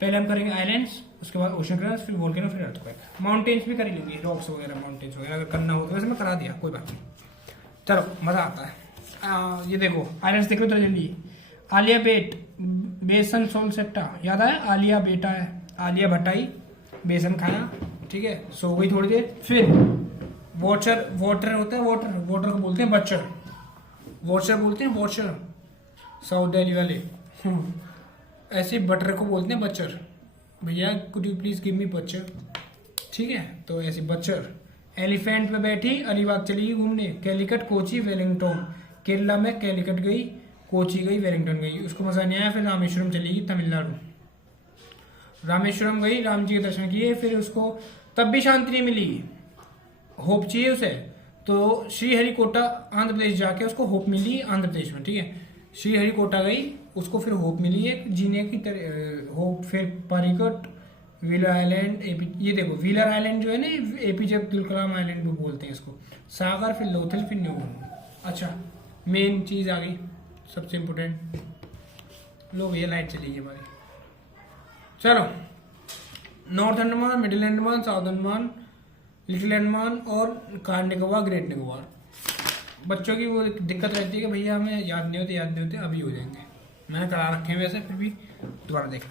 पहले हम करेंगे, आइलैंड्स, उसके बाद ओशियन करंट्स, फिर वोल्केनो, फिर अर्थक्वेक। माउंटेन्स भी कर लेंगे, रॉक्स वगैरह, माउंटेन्स वगैरह अगर करना हो तो वैसे मैं करा दिया, कोई बात नहीं। चलो, मजा आता है। ये देखो आइलैंड्स देखो तो जल्दी। आलिया बेसन सोल सेप्टा, याद आया? आलिया बेटा है, आलिया भट्टाई, बेसन खाया, ठीक है, सो गई थोड़ी देर। फिर वाटर होता है, वाटर को बोलते हैं बच्चर, साउथ दिल्ली वाले। ऐसे बटर को बोलते हैं बच्चर। भैया could you please give me बच्चर, ठीक है। तो ऐसे बच्चर। एलिफेंट पे बैठी अलीबाग चली गई घूमने, कैलिकट, कोची, वेलिंगटन। केरला में कैलिकट गई, कोची गई, वेलिंगटन गई, उसको मजा नहीं आया। फिर रामेश्वरम चली गई, तमिलनाडु। रामेश्वरम गई, राम जी के दर्शन किए, फिर उसको तब भी शांति नहीं मिली, होप चाहिए उसे। तो श्रीहरिकोटा आंध्र प्रदेश जाके उसको होप मिली, आंध्र प्रदेश में, ठीक है। श्रीहरिकोटा गई, उसको फिर होप मिली एक जीने की तरह होप। फिर पारीकट, व्हीलर आइलैंड, ये देखो व्हीलर आइलैंड जो है ना, एपीजे अब्दुल कलाम आइलैंड भी बोलते हैं इसको। सागर, फिर लोथल, फिर न्यू। अच्छा, मेन चीज आ गई, सबसे इम्पोर्टेंट। लो भैया, लाइट चली गई हमारी। चलो, north Andaman, middle Andaman, south Andaman, little Andaman और कार निकोबार, ग्रेट निकोबार। बच्चों की वो दिक्कत रहती है कि भैया हमें याद नहीं होते, अभी हो जाएंगे। मैंने करा रखे हैं वैसे, फिर भी दोबारा देख।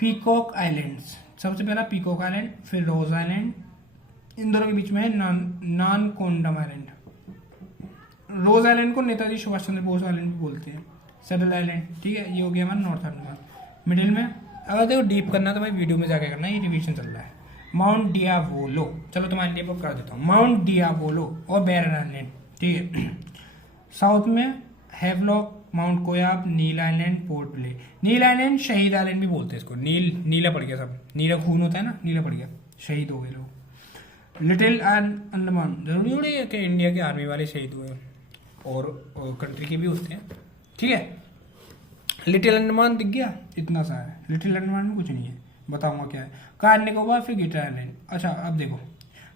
पीकॉक आइलैंड्स, सबसे पहला पीकॉक आइलैंड, फिर रोज आइलैंड, इन दोनों के बीच में है नानकोंडम आइलैंड। रोज आइलैंड को नेताजी सुभाष चंद्र बोस आइलैंड भी बोलते हैं। सेटल आइलैंड, ठीक है, ये हो गया हमारा नॉर्थ अंडमान। मिडिल में अगर देखो डीप करना तो भाई वीडियो में जाके करना, ये रिवीजन चल रहा है। माउंट डियावोलो, चलो तुम्हारे लिए बुक कर देता हूँ। माउंट डियावोलो और बैरन आइलैंड, ठीक है। साउथ में हैवलॉक, माउंट कोयाब, नील आइलैंड, पोर्ट ब्ले। नील आइलैंड शहीद आइलैंड भी बोलते हैं इसको। नीला पड़ गया, सब नीला खून होता है ना, नीला पड़ गया, शहीद हो गए लोग। लिटिल अंडमान, जरूरी थोड़ी है कि इंडिया के आर्मी वाले शहीद हुए, और कंट्री के भी होते हैं, ठीक है। लिटिल अंडमान दिख गया, इतना सा है। लिटिल अंडमान में कुछ नहीं है, बताऊंगा क्या है। कार निकोबार, फिर ग्रेटर आइलैंड। अच्छा अब देखो,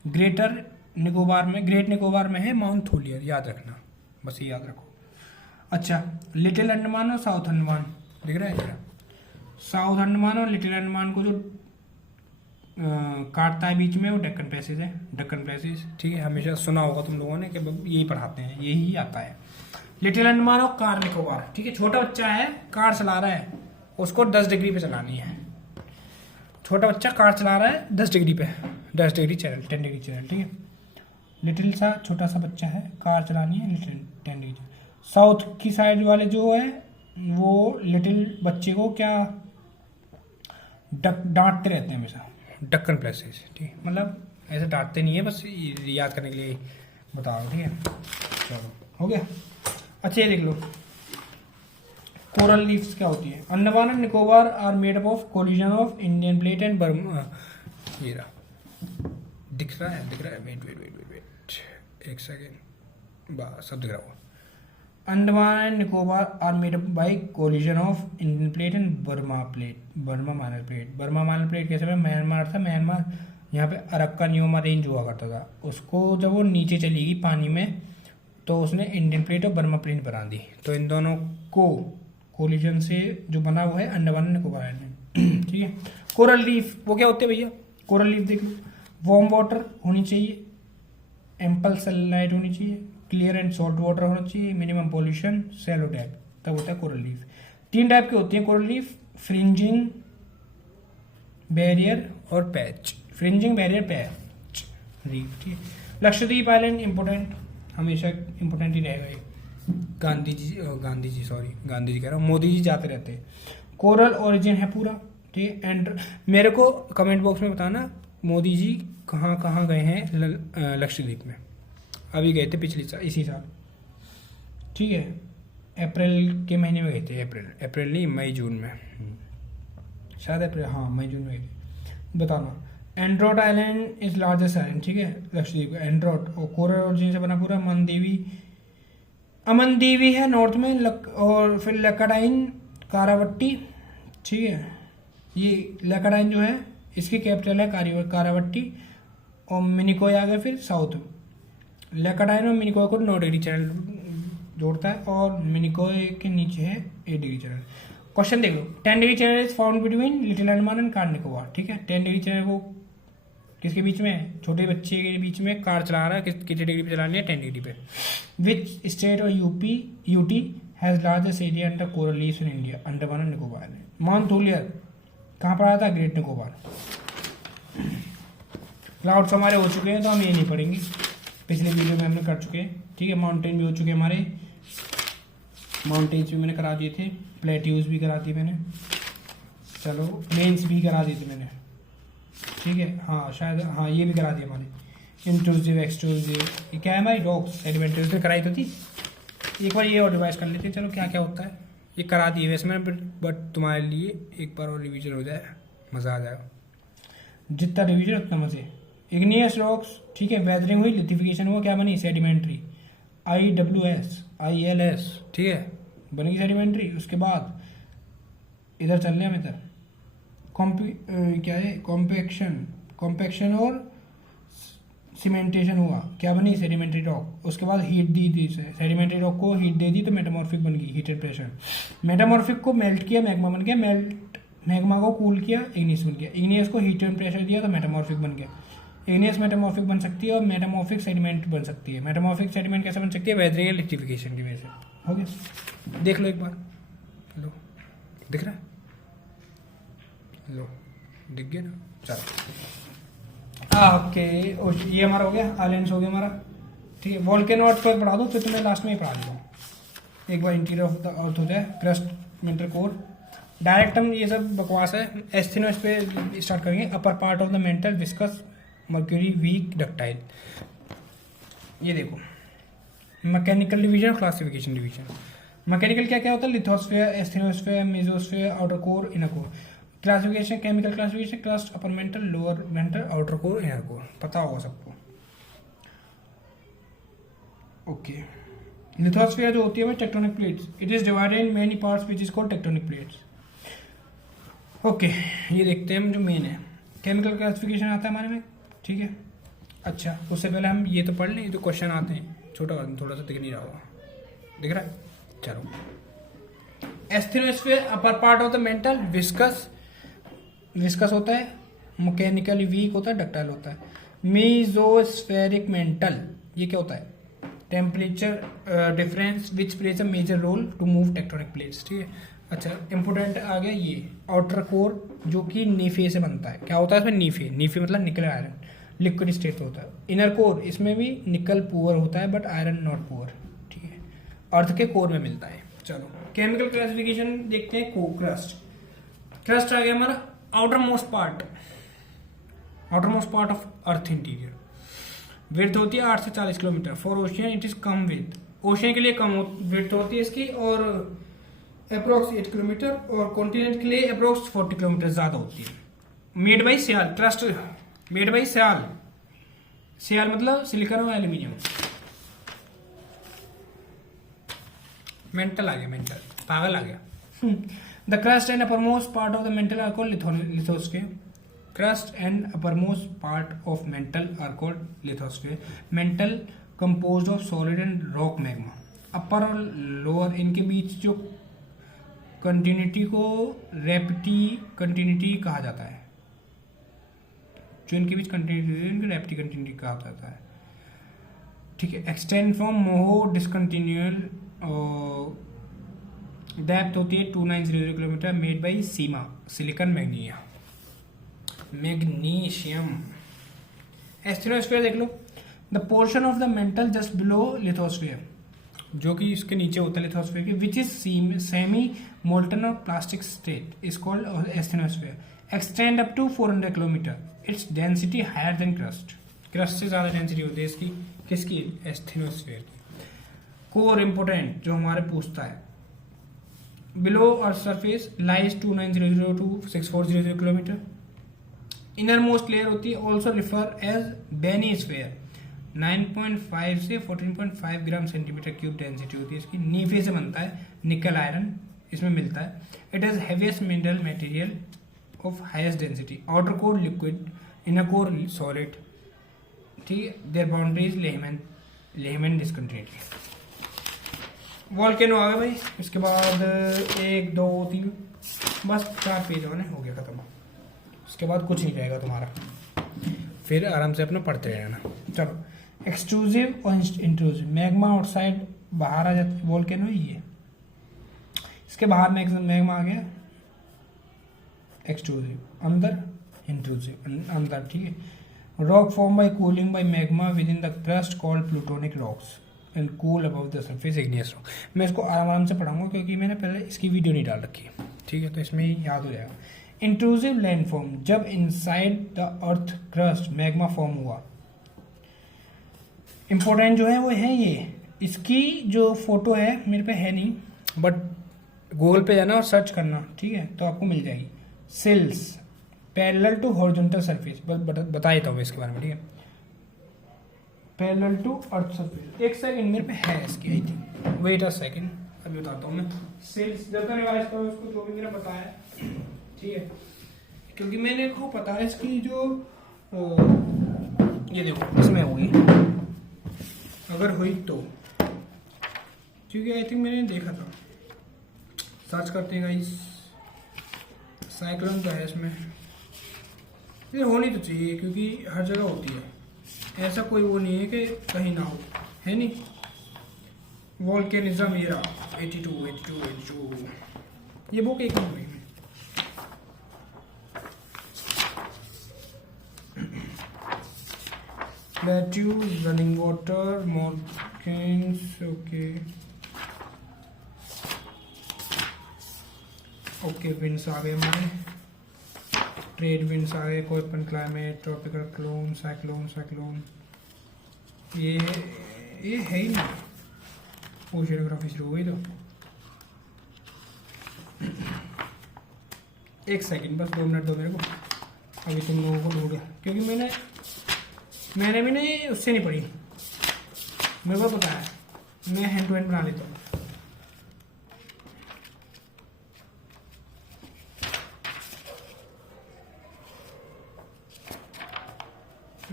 ग्रेटर निकोबार में, ग्रेट निकोबार में है माउंट थोलियर, याद रखना, बस ये याद रखो। अच्छा, लिटिल अंडमान और साउथ अंडमान दिख रहा है क्या? साउथ अंडमान और लिटिल अंडमान को जो काटता है बीच में, वो डेक्कन पैसेज है, डेक्कन पैसेज, ठीक है। हमेशा सुना होगा तुम लोगों ने कि यही पढ़ाते हैं, यही आता है। लिटिल अंडमान और कार निकोबार, ठीक है। छोटा बच्चा है, कार चला रहा है, उसको 10 डिग्री पे चलानी है। छोटा बच्चा कार चला रहा है 10 डिग्री पे, 10 डिग्री चैनल, 10 डिग्री चैनल, ठीक है। लिटिल सा छोटा सा बच्चा है, कार चलानी है, लिटिल 10 डिग्री। साउथ की साइड वाले जो है वो लिटिल बच्चे को क्या डांटते रहते हैं हमेशा, डक्कन प्लेसेज, ठीक है। मतलब ऐसे डांटते नहीं है, बस याद करने के लिए बता रहा हूँ, ठीक है। चलो हो गया। अच्छा ये देख लो, कोरल लीव्स क्या होती है। Andaman and Nicobar are made up of collision of Indian plate and Burma. ये रहा, दिख रहा है, दिख रहा है, wait wait wait wait wait, एक सेकेंड, बस सब दिख रहा होगा। Andaman and Nicobar are made up by collision of Indian plate and Burma plate, Burma minor plate. Burma minor plate कैसे में म्यांमार था, म्यांमार यहाँ पे अरब का न्यूमा रेंज हुआ करता था, उसको जब वो नीचे चली गई पानी में तो उसने इंडियन प्लेट और बर्मा प्लेट बना दी। तो इन दोनों को कोलिजन से जो बना हुआ है अंडमान एंड निकोबार आइलैंड, ठीक है। कोरल रीफ वो क्या होते हैं भैया, कोरल रीफ देख लो, वार्म वाटर होनी चाहिए, एम्पल सनलाइट होनी चाहिए, क्लियर एंड सॉल्ट वाटर होना चाहिए, मिनिमम पॉल्यूशन, सैलो डेप्थ, तब होता है कोरल रीफ। 3 टाइप के होती है कोरल रीफ, फ्रिंजिंग, बैरियर और patch. Fringing, barrier, patch reef, ठीक है। लक्षद्वीप आइलैंड इंपोर्टेंट, हमेशा इंपोर्टेंट ही रहेगा ये। गांधी जी कह रहा हूँ, मोदी जी जाते रहते हैं। कोरल ओरिजिन है पूरा, ठीक है। एंड मेरे को कमेंट बॉक्स में बताना मोदी जी कहाँ कहाँ गए हैं लक्षद्वीप में। अभी गए थे पिछले साल, इसी साल, ठीक है। अप्रैल के महीने में गए थे, अप्रैल नहीं, मई जून में, शायद अप्रैल, हाँ मई जून में गए थे। बताना। Androth island is largest island, ठीक है, लक्षद्वीप का एंड्रोट, और कोरल ओरिजिन से बना पूरा। अमन देवी है नॉर्थ में, और फिर लैकाडाइन, कारावट्टी, ठीक है। ये लैकाडाइन जो है इसकी कैपिटल है कारावट्टी, और मिनिकॉय आ गया फिर साउथ। लैकाडाइन और मिनिकॉय को 9 डिग्री चैनल जोड़ता है, और मिनिकॉय के नीचे है 8 डिग्री चैनल। क्वेश्चन देख लो, 10 degree channel is found between little Andaman and car Nicobar, ठीक है। 10 डिग्री चैनल वो किसके बीच में है, छोटे बच्चे के बीच में, कार चला रहा है, कितने डिग्री पे चलानी है, 10 डिग्री पे। विच स्टेट और UT has largest area under coral reefs in India, Andaman and Nicobar में। माउंट थोलियर कहाँ पर आया था, ग्रेट निकोबार। क्लाउड्स हमारे हो चुके हैं तो हम ये नहीं पढ़ेंगे, पिछले वीडियो में हमने कर चुके हैं, ठीक है। माउंटेन भी हो चुके हैं हमारे, माउंटेन्स भी मैंने करा दिए थे, प्लेट्यूज भी करा दिए मैंने, चलो प्लेन्स भी करा दिए थे मैंने, ठीक है। हाँ शायद, हाँ ये भी करा दिए हमारे, इंट्रूसिव एक्सट्रूसिव, ये क्या है हमारी रॉक्स, सेडिमेंटरी कराई तो थी। एक बार ये और रिवाइज कर लेते हैं, चलो क्या क्या होता है, ये करा दिए वैसे मैंने, बट तुम्हारे लिए एक बार और रिवीजन हो जाए, मज़ा आ जाएगा। जितना रिवीजन उतना मज़े। इग्नियस रॉक्स, ठीक है, वेदरिंग हुई, लिथिफिकेशन हुआ, क्या बनी, सेडिमेंट्री, ILS, ठीक है, बनेगी सेडिमेंट्री। उसके बाद इधर चल रहे हैं हम, इधर क्या है, कॉम्पैक्शन और सीमेंटेशन हुआ, क्या बनी, सेडिमेंट्री रॉक। उसके बाद हीट दी सेडिमेंट्री रॉक को हीट दे दी तो मेटामॉर्फिक बन गई, हीटेड प्रेशर। मेटामॉर्फिक को मेल्ट किया, मैग्मा बन गया, मैग्मा को कूल किया, इग्नियस बन गया। इग्नियस को हीटेड प्रेशर दिया तो मेटामॉर्फिक बन गया। इग्नियस मेटामॉर्फिक बन सकती है और मेटामॉर्फिक सेडिमेंट बन सकती है। मेटामॉर्फिक सेडिमेंट कैसे बन सकती है, वेदरिंग या लिक्विफिकेशन की वजह से। हो गया, देख लो एक बार, लो दिख रहा है, लो दिख गया ना, चलो ओके। ये हमारा हो गया, आइलैंड्स हो गया हमारा, ठीक है। वोल्केनो अर्थ को पढ़ा दो तो तुम्हें लास्ट में ही पढ़ा दूँ, एक बार इंटीरियर ऑफ द अर्थ हो जाए, क्रस्ट, मेंटल कोर। डायरेक्ट हम ये सब बकवास है, एस्थेनोस पे स्टार्ट करेंगे। Upper part of the mantle, viscous, mercury, weak, ductile. ये देखो, mechanical division, classification division. Mechanical क्या क्या होता है, lithosphere, asthenosphere, mesosphere, outer core, inner core. Classification, chemical classification, crust, upper mantle, lower mantle, outer core, inner core, पता होगा सबको, okay. Lithosphere जो होती है वो tectonic plates, it is divided in many parts which is called tectonic plates. Okay, ये देखते हैं हम जो मेन है, केमिकल क्लासिफिकेशन आता है हमारे में, ठीक है। अच्छा, उससे पहले हम ये तो पढ़ लें, ये तो क्वेश्चन आते हैं, छोटा थोड़ा सा दिख नहीं रहा होगा, दिख रहा है, चलो। Asthenosphere upper part of the mantle, viscous, viscous होता है, मैकेनिकली वीक होता है, डक्टाइल होता है। मीजोस्फेरिक मेंटल, ये क्या होता है, temperature difference which plays a major role to move tectonic plates, ठीक है। अच्छा, इंपोर्टेंट आ गया ये आउटर कोर, जो कि नीफे से बनता है। क्या होता है इसमें, नीफे, नीफे मतलब निकल आयरन, लिक्विड स्टेट होता है। इनर कोर, इसमें भी निकल पुअर होता है बट आयरन नॉट पुअर, ठीक है, अर्थ के कोर में मिलता है। चलो केमिकल क्लासिफिकेशन देखते हैं। को क्रस्ट, क्रस्ट आ गया हमारा outer most part, outer most part of earth interior. Width होती है 8 से 40 kilometre. For ocean it is come with, ocean के लिए कम विड्थ होती है इसकी, और अप्रोक्स 8 किलोमीटर, और कॉन्टिनेंट के लिए अप्रोक्स 40 किलोमीटर ज्यादा होती है। Made by sial, crust made by sial, sial मतलब सिलिकॉन और एल्यूमिनियम। मेंटल आ गया, मेंटल पागल आ गया। The crust and uppermost part of the mantle are called lithosphere. Crust and uppermost part of mantle are called lithosphere. Mantle composed of solid and rock magma. Upper और lower, इनके बीच जो continuity को रेप्टी continuity कहा जाता है, जो इनके बीच continuity रेप्टी continuity कहा जाता है, ठीक है। Extend from Moho discontinuity, depth होती है 2900 kilometre. Made by sima, silicon magnesium. Asthenosphere देख लो, the portion of the mantle just below lithosphere, जो कि इसके नीचे होता है लिथोस्फीयर की, विच इज सेमी मोल्टन और plastic state, is called asthenosphere. Extend up to 400 kilometre. Its density higher than crust, crust से ज्यादा डेंसिटी होती है इसकी, किसकी, एस्थेनोस्फीयर की। कोर इंपोर्टेंट जो हमारे पूछता है, below earth surface lies 2900 to 6400 kilometre. Innermost layer होती है, ऑल्सो रिफर एज बेनीस्फीयर, 9.5 से 14.5 ग्राम सेंटीमीटर क्यूब डेंसिटी होती है इसकी। नीफे से बनता है, निकल आयरन इसमें मिलता है। It is heaviest mineral material of highest density. Outer core liquid, inner core solid, ठीक है। Their boundaries Lehmann discontinuity. Volcano आ गया भाई, इसके बाद 1 2 3 बस 4 पेज होने, हो गया खत्म। उसके बाद कुछ नहीं रहेगा तुम्हारा, फिर आराम से अपना पढ़ते रहना। चलो, एक्सट्रूसिव और इंट्रूसिव। मैग्मा आउटसाइड, बाहर आ जाता है, वॉल्केनो ये, इसके बाहर मैग्मा आ गया, एक्सट्रूसिव, अंदर इंट्रूसिव, अंदर, ठीक है। Rock form by cooling bye magma with in the crust called plutonic rocks and cool above the surface igneous rock. मैं इसको आराम से पढ़ाऊंगा क्योंकि मैंने पहले इसकी वीडियो नहीं डाल रखी, ठीक है, तो इसमें याद हो जाएगा। इंट्रूसिव लैंडफॉर्म, जब inside the earth crust magma form हुआ। इंपॉर्टेंट जो है वो है ये, इसकी जो फोटो है मेरे पे है नहीं, बट गूगल पे जाना और सर्च करना, ठीक है, तो आपको मिल जाएगी। Sills parallel to horizontal surface, बस बता देता हूँ इसके बारे में, ठीक है। पैरेलल टू अर्थ सरफेस, एक सेकंड मेरे पे है इसकी, I think, wait a second, अभी बताता हूँ मैं। सिल्स जब तक रिवाइज करो उसको, जो भी मैंने बताया, ठीक है, क्योंकि मैंने को पता है इसकी जो ये देखो इसमें होगी, अगर हुई तो, ठीक है, आई थिंक मैंने देखा था। सर्च करते हैं गाइस, साइक्लोन का है इसमें, ये होनी तो चाहिए क्योंकि हर जगह होती है, ऐसा कोई वो नहीं है कि कहीं ना हो, है नहीं। वोल्केनिज्म ये रहा 82 ये बुक एक नंबर में। प्लेट्यूज, रनिंग वाटर, मॉर्किंस, ओके विंड्स आ गए हमारे, ट्रेड विंड्स आ गए, Koppen climate, tropical cyclone, cyclone, ये है ही नहीं, ओशियोग्राफी शुरू हुई तो। एक सेकंड, बस 2 मिनट दो मेरे को, अभी तुम लोगों को लोड, क्योंकि मैंने भी नहीं उससे नहीं पढ़ी, मेरे को पता है, मैं हैंड टू हैंड बना लेता हूँ।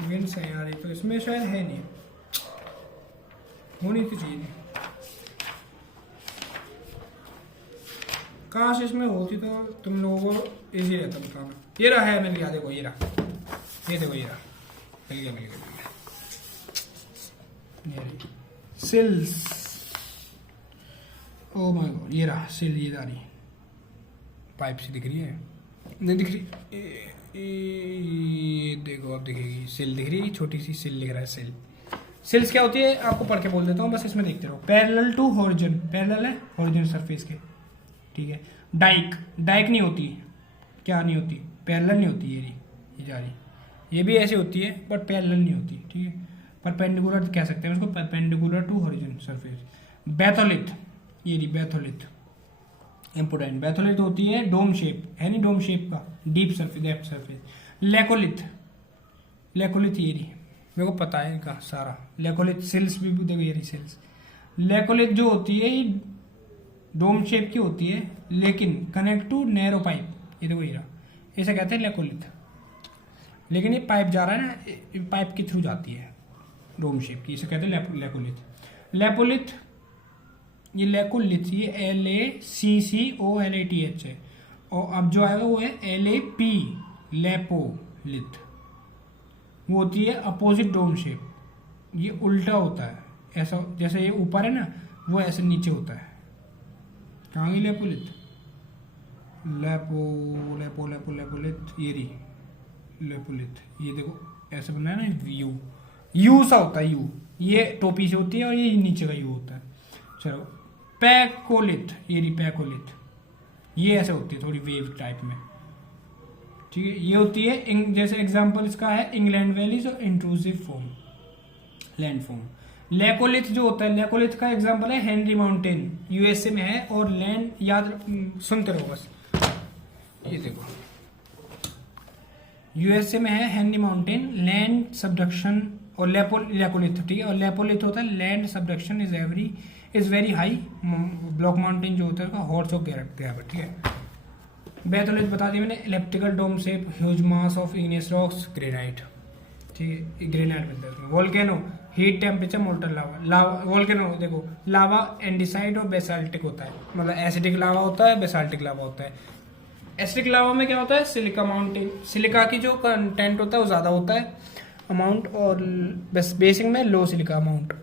विंड से आ रही तो इसमें शायद है नहीं, होनी तो चाहिए नहीं। काश इसमें होती तो तुम लोगों को इजी रहता बताना। ये रहा है, मिल गया, देखो ये रहा, ये देखो ये रहा, मिल गया मिल गया मिल गया। ये सिल्स, ओ माय गॉड, ये रहा सिल, ये जा रही पाइप सी दिख रही है, नहीं दिख रही, ये देखो अब दिखेगी, सिल दिख रही है, छोटी सी सिल दिख रहा है। सिल, सिल्स क्या होती है आपको पढ़ के बोल देता हूँ, बस इसमें देखते रहो। पैरेलल टू हॉरिजॉन, पैरेलल है हॉरिजॉन सरफेस के, ठीक है। डाइक, डाइक नहीं होती, क्या नहीं होती, पैरेलल नहीं होती, ये जा रही, ये भी ऐसे होती है बट पैरेलल नहीं होती, ठीक है। परपेंडिकुलर कह सकते हैं उसको, perpendicular to horizon surface. Batholith, ये रही बैथोलिथ, इंपोर्टेंट। बैथोलिथ होती है डोम शेप, है नहीं डोम शेप का, deep surface, depth surface. Laccolith, laccolith ये रही, मेरे को पता है इनका सारा। लेकोलिथ सिल्स भी देखो, ये रही सिल्स। लेकोलिथ जो होती है ये डोम शेप की होती है, लेकिन कनेक्ट टू नैरो पाइप, ये देखो ये रहा, इसे कहते हैं लेकोलिथ। लेकिन ये पाइप जा रहा है ना, पाइप के थ्रू जाती है डोम शेप की, इसे कहते हैं लेकोलिथ। लेपोलिथ, ये लेकोलिथ, ये LACCOLATH है, और अब जो आएगा वो है LAP, लेपोलिथ। वो होती है अपोजिट डोम शेप, ये उल्टा होता है, ऐसा जैसे ये ऊपर है ना, वो ऐसे नीचे होता है। कहाँ गई लेपोलिथ, लेपो लेपो लेपो लेपोलिथ, ये रही लेपोलिथ। ये देखो ऐसे बना है ना, यू सा होता है, यू, ये टोपी से होती है और ये नीचे का यू होता है। चलो पैकोलिथ, ये रही पैकोलिथ, ये ऐसे होती है थोड़ी वेव टाइप में, ठीक है। ये होती है जैसे एग्जांपल इसका है इंग्लैंड वैलीज और intrusive form, land form. Laccolith जो होता है, लेकोलिथ का एग्जांपल है हेनरी माउंटेन, USA में है, और लैंड याद सुनते रहो बस, ये देखो USA में है हेनरी माउंटेन, लैंड सबडक्शन, और लेकोलिथ, ठीक है। और लेपोलिथ होता है land subduction is very high, block mountain जो होता है हॉर्स ऑफ ग्रेविटी, ठीक है। बैथोलिथ बता दी मैंने, elliptical dome shape, huge mass of igneous rocks, granite, ठीक है, ग्रेनाइट मिलता है उसमें। Volcano, heat temperature molten lava, volcano देखो लावा एंडिसाइड और बेसाल्टिक होता है, मतलब एसिडिक लावा होता है, बेसाल्टिक लावा होता है। एसिडिक लावा में क्या होता है, सिलिका माउंटेन, सिलिका की जो कंटेंट होता है वो ज़्यादा होता है अमाउंट, और बेसिक में लो सिलिका अमाउंट,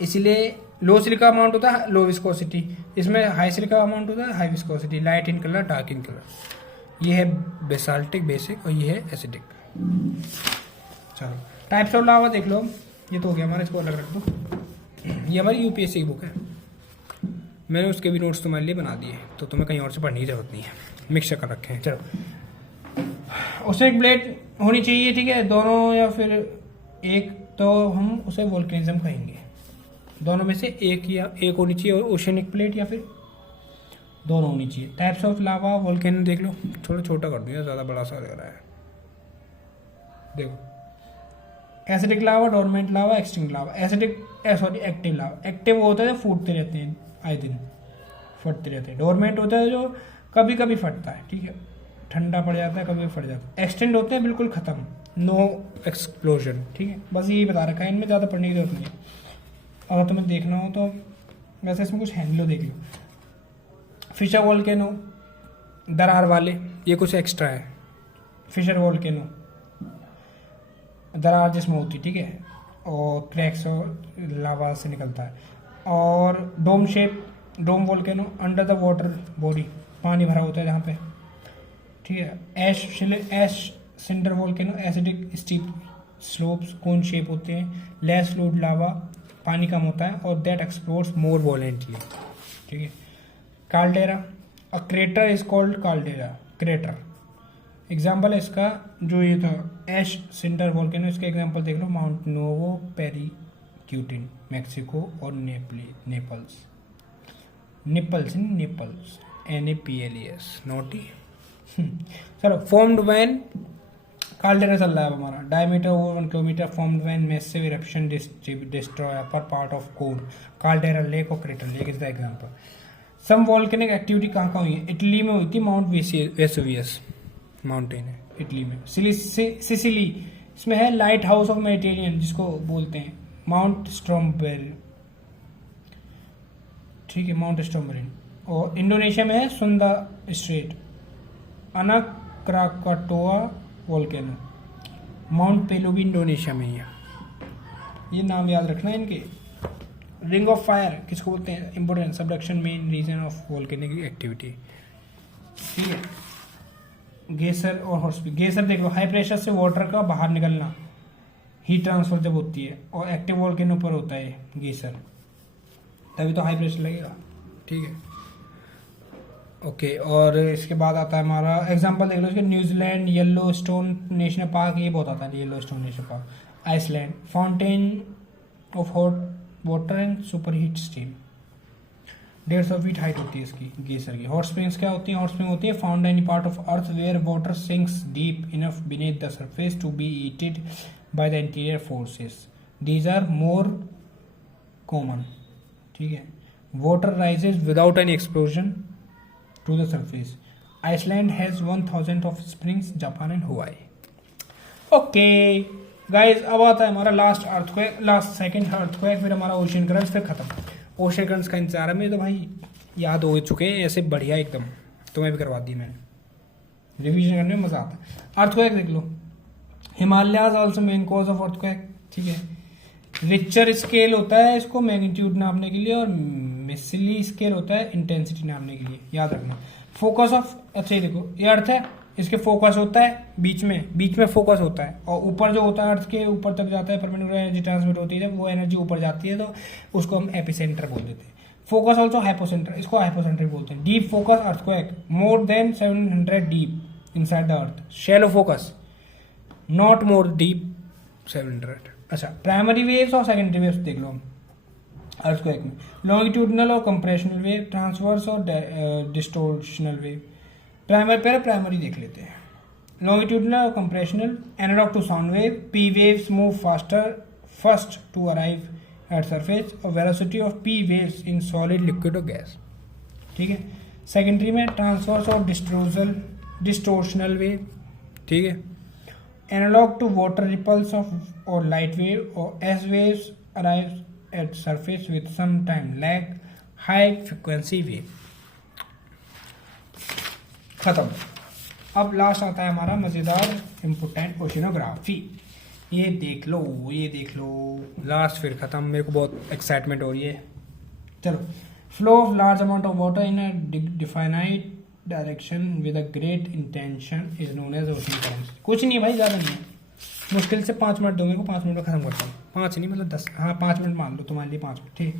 इसीलिए लो सिलिका अमाउंट होता है लो विस्कोसिटी, इसमें हाई सिलिका अमाउंट होता है high viscosity, light in colour dark in colour. ये है बेसाल्टिक बेसिक और ये है एसिडिक। चलो टाइप्स ऑफ लावा देख लो, ये तो हो गया हमारा, इसको अलग रख दो। ये हमारी UPSC की बुक है, मैंने उसके भी नोट्स तुम्हारे लिए बना दिए, तो तुम्हें कहीं और से पढ़ने की जरूरत नहीं है, मिक्सर कर रखे हैं। चलो उसे एक ब्लेड होनी चाहिए, ठीक है, दोनों या फिर एक, तो हम उसे वोल्केनिज्म कहेंगे। दोनों में से एक होनी चाहिए, और ओशनिक प्लेट या फिर दोनों होनी चाहिए। टाइप्स ऑफ लावा वोल्केनो देख लो, थोड़ा छोटा कर दिया, ज़्यादा बड़ा सा लग रहा है, देखो एसिडिक लावा, डोरमेंट लावा, एक्सटिंक्ट लावा। एसिडिक सॉरी एक्टिव लावा, एक्टिव वो होता है जो फूटते रहते हैं आए दिन, फटते रहते हैं। डोरमेंट होता है जो कभी कभी फटता है, ठीक है, ठंडा पड़ जाता है, कभी फट जाता है। एक्सटेंड होते हैं बिल्कुल खत्म, नो एक्सप्लोजन, ठीक है, बस यही बता रखा है, इनमें ज़्यादा पढ़ने की जरूरत नहीं है। अगर तुम्हें देखना हो तो वैसे इसमें कुछ हैंडलो देख लो। फिशर वोल्केनो, दरार वाले, ये कुछ एक्स्ट्रा है। फिशर वोल्केनो, दरार जिसमें होती, ठीक है, और क्रैक्स और लावा से निकलता है। और dome shape, dome volcano, under the water body, पानी भरा होता है जहाँ पे, ठीक है। Ash cinder volcano, acidic steep slopes, cone shape होते हैं। लेस फ्लूइड लावा, पानी कम होता है, और दैट एक्सप्लोर्स मोर वॉलेंटली, ठीक है। Caldera, a crater is called caldera, crater. Example है इसका जो ये था एश सिंडर वोल्केनो, इसके एग्जाम्पल देख लो, माउंट नोवो पेरिक्यूटिन, मैक्सिको, और नेपल्स, NAPLES, NOTE। चलो फॉर्म्ड व्हेन काल्डेरा चल रहा है अब हमारा, diameter over 1 kilometre, formed when massive eruption destroy upper part of core, caldera lake और crater lake is the example. Some volcanic activity कहाँ कहाँ हुई है? इटली में हुई थी, माउंट वेसुवियस माउंटेन है इटली में। सिसिली इसमें है लाइट हाउस ऑफ मेडिटेरियन जिसको बोलते हैं, माउंट स्ट्रॉम्बेरी, ठीक है, माउंट स्ट्रॉम्बेरी। और इंडोनेशिया में है सुंदा स्ट्रेट, अना क्राकाटोआ वोल्केनो, माउंट पेलो भी इंडोनेशिया में ही है। ये नाम याद रखना है इनके। रिंग ऑफ फायर किसको बोलते हैं? Important subduction main region of volcanic activity, ठीक है। गेसर और हॉटस्प्रिंग, गेसर देख लो, हाई प्रेशर से वाटर का बाहर निकलना, हीट ट्रांसफर जब होती है, और एक्टिव वोल्केनो पर होता है गेसर, तभी तो हाई प्रेशर लगेगा, ठीक है। ओके और इसके बाद आता है हमारा एग्जांपल देख लो इसके, New Zealand Yellowstone national park, ये बहुत आता है Yellowstone national park. Iceland fountain of hot water and super heat steam, 150 feet height होती है इसकी गेसर की। हॉट स्प्रिंग्स क्या होती है? हॉट स्प्रिंग होती है found any part of earth where water sinks deep enough beneath the surface to be heated by the interior forces, these are more common, ठीक है। Water rises without any explosion to the surface. Iceland has 1000 of springs, Japan and Hawaii. Okay, guys, अब आता है हमारा last earthquake, last second earthquake, फिर हमारा ocean currents, फिर खत्म। ओशियन करंट्स का इंतजार है मुझे तो भाई, याद हो चुके हैं ऐसे बढ़िया एकदम, तो मैं भी करवा दी मैंने, रिवीजन करने में मजा आता है। अर्थक्वेक देख लो, Himalayas also main cause of earthquake, ठीक है। रिचर स्केल होता है इसको मैग्नीट्यूड नापने के लिए, और मिसली स्केल होता है इंटेंसिटी नापने के लिए, याद रखना। फोकस ऑफ, अच्छा ये देखो, ये अर्थ है, इसके फोकस होता है बीच में फोकस होता है, और ऊपर जो होता है अर्थ के ऊपर तक जाता है, परमानेंट एनर्जी ट्रांसमिट होती है, जब वो एनर्जी ऊपर जाती है तो उसको हम एपिसेंटर बोल देते हैं। फोकस ऑल्सो हाइपोसेंटर, इसको हाइपोसेंटर बोलते हैं। Deep focus earthquake, more than 700 deep inside the earth. Shallow focus, not more deep 700। अच्छा, प्राइमरी वेव्स और सेकेंडरी वेव्स देख लो अर्थक्वेक में, लॉन्गिट्यूडनल और कंप्रेशनल वेव, ट्रांसवर्स और डिस्टोर्शनल वेव। प्राइमरी देख लेते हैं, लॉन्गिट्यूडनल और compressional, analogue to sound wave, P waves move faster first to arrive at surface, और velocity of P waves in solid liquid और गैस, ठीक है। सेकेंडरी में ट्रांसवर्स और डिस्टोर्शनल वेव, ठीक है। Analogue to water ripples of और light wave, और S waves arrive at surface with some time lag, high frequency wave. खत्म। अब लास्ट आता है हमारा मजेदार इम्पोर्टेंट ओशिनोग्राफी, ये देख लो लास्ट, फिर खत्म। मेरे को बहुत एक्साइटमेंट हो रही है। चलो, flow of large amount of water in a definite direction with a great intention is known as ocean currents. कुछ नहीं है भाई, ज़्यादा नहीं है, मुश्किल से 5 मिनट दोगे को 5 मिनट में खत्म करता हूँ। 5 नहीं मतलब 10, हाँ 5 मिनट मान लो तुम्हारे लिए 5 मिनट, ठीक।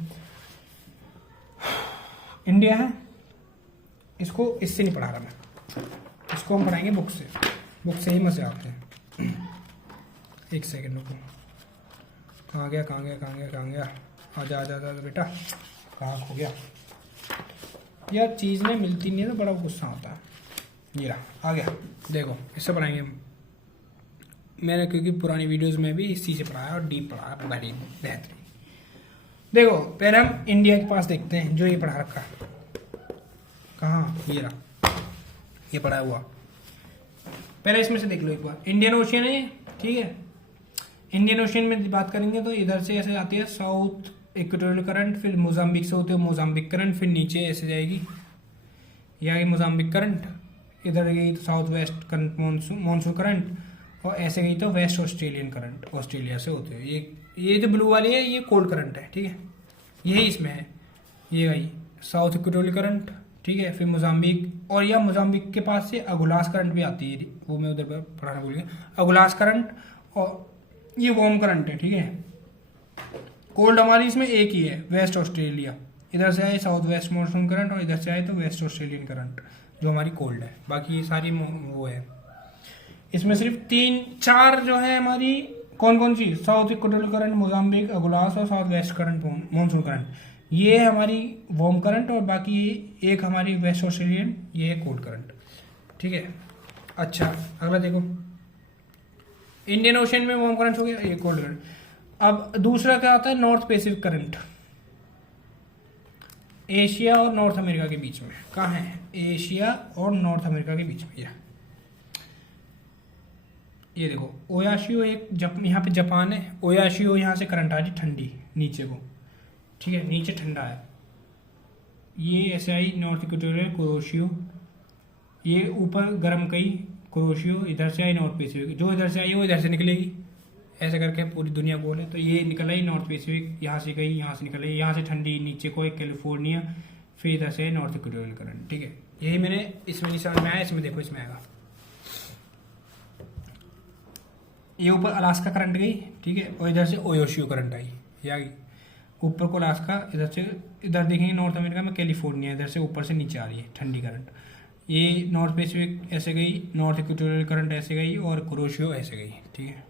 इंडिया है, इसको इससे नहीं पढ़ा रहा मैं, इसको हम पढ़ाएंगे बुक से ही मजे आते हैं। एक सेकेंड रुको, कहाँ गया, आजा बेटा, कहाँ खो गया यार, चीज़ में मिलती नहीं है तो बड़ा गुस्सा होता है। ये रहा, आ गया, देखो इससे पढ़ाएंगे हम। मैंने क्योंकि पुरानी वीडियोस में भी इसी से पढ़ाया और डीप पढ़ाया, बड़ी बेहतरीन। देखो पहले हम इंडिया के पास देखते हैं, जो ये पढ़ा रखा है, कहाँ, ये रहा, ये पढ़ा हुआ। पहले इसमें से देख लो एक बार, इंडियन ओशियन है, ठीक है। इंडियन ओशियन में बात करेंगे तो इधर से ऐसे आती है साउथ इक्वेटोरियल करंट, फिर मोजाम्बिक से होते हो मोजाम्बिक करंट, फिर नीचे ऐसे जाएगी, ये आएगी मोजाम्बिक करंट, इधर गई तो south west current monsoon current, और ऐसे गई तो वेस्ट ऑस्ट्रेलियन करंट, ऑस्ट्रेलिया से होते हुए। ये जो ब्लू वाली है ये कोल्ड करंट है, ठीक है, यही इसमें है। ये गई साउथ इक्वेटोरियल करंट, ठीक है, फिर मोजाम्बिक, और यह मोजाम्बिक के पास से अगुलास करंट भी आती है, वो मैं उधर पर पढ़ाना भूल गया, अगुलास करंट, और ये वार्म करंट है, ठीक है। कोल्ड हमारी इसमें एक ही है, वेस्ट ऑस्ट्रेलिया, इधर से आए साउथ वेस्ट मानसून करंट, और इधर से आए तो वेस्ट ऑस्ट्रेलियन करंट, जो हमारी कोल्ड है। बाकी ये सारी वो है, इसमें सिर्फ 3-4 जो है हमारी, कौन सी, साउथ इक्वेटोरियल करंट, मोजाम्बिक, अगुलास और south west current monsoon current, ये है हमारी वार्म करंट, और बाकी एक हमारी वेस्ट ऑस्ट्रेलियन, ये है कोल्ड करंट, ठीक है। अच्छा अगला देखो, इंडियन ओशन में वार्म करंट हो गया, ये कोल्ड करंट। अब दूसरा क्या आता है, नॉर्थ पैसिफिक करंट, एशिया और नॉर्थ अमेरिका के बीच में। कहाँ है, एशिया और नॉर्थ अमेरिका के बीच में। ये देखो ओयाशियो, एक यहाँ पे जापान है, ओयाशियो यहाँ से करंट आ रही ठंडी नीचे को, ठीक है, नीचे ठंडा है। ये ऐसे आई नॉर्थ इक्वेटोरियल कुरोशियो, ये ऊपर गर्म कई कुरोशियो, इधर से आई नॉर्थ पैसिफिक, जो इधर से आई वो इधर से निकलेगी, ऐसे करके पूरी दुनिया गोल है। तो ये निकल आई नॉर्थ पैसिफिक, यहाँ से गई, यहाँ से निकल आई, यहाँ से ठंडी नीचे को एक कैलिफोर्निया, फिर इधर से नॉर्थ इक्वेटोरियल करंट, ठीक है। यही मैंने इसमें नहीं समझ में आया, इसमें देखो इसमें आएगा। ये ऊपर अलास्का करंट गई, ठीक है, और इधर से ओयोशियो करंट आई, या ऊपर को अलास्का, इधर से इधर देखेंगे नॉर्थ अमेरिका में कैलिफोर्निया, इधर से ऊपर से नीचे आ रही है ठंडी करंट। ये नॉर्थ पैसिफिक ऐसे गई, नॉर्थ इक्वेटोरियल करंट ऐसे गई, और कुरोशियो ऐसे गई, ठीक है।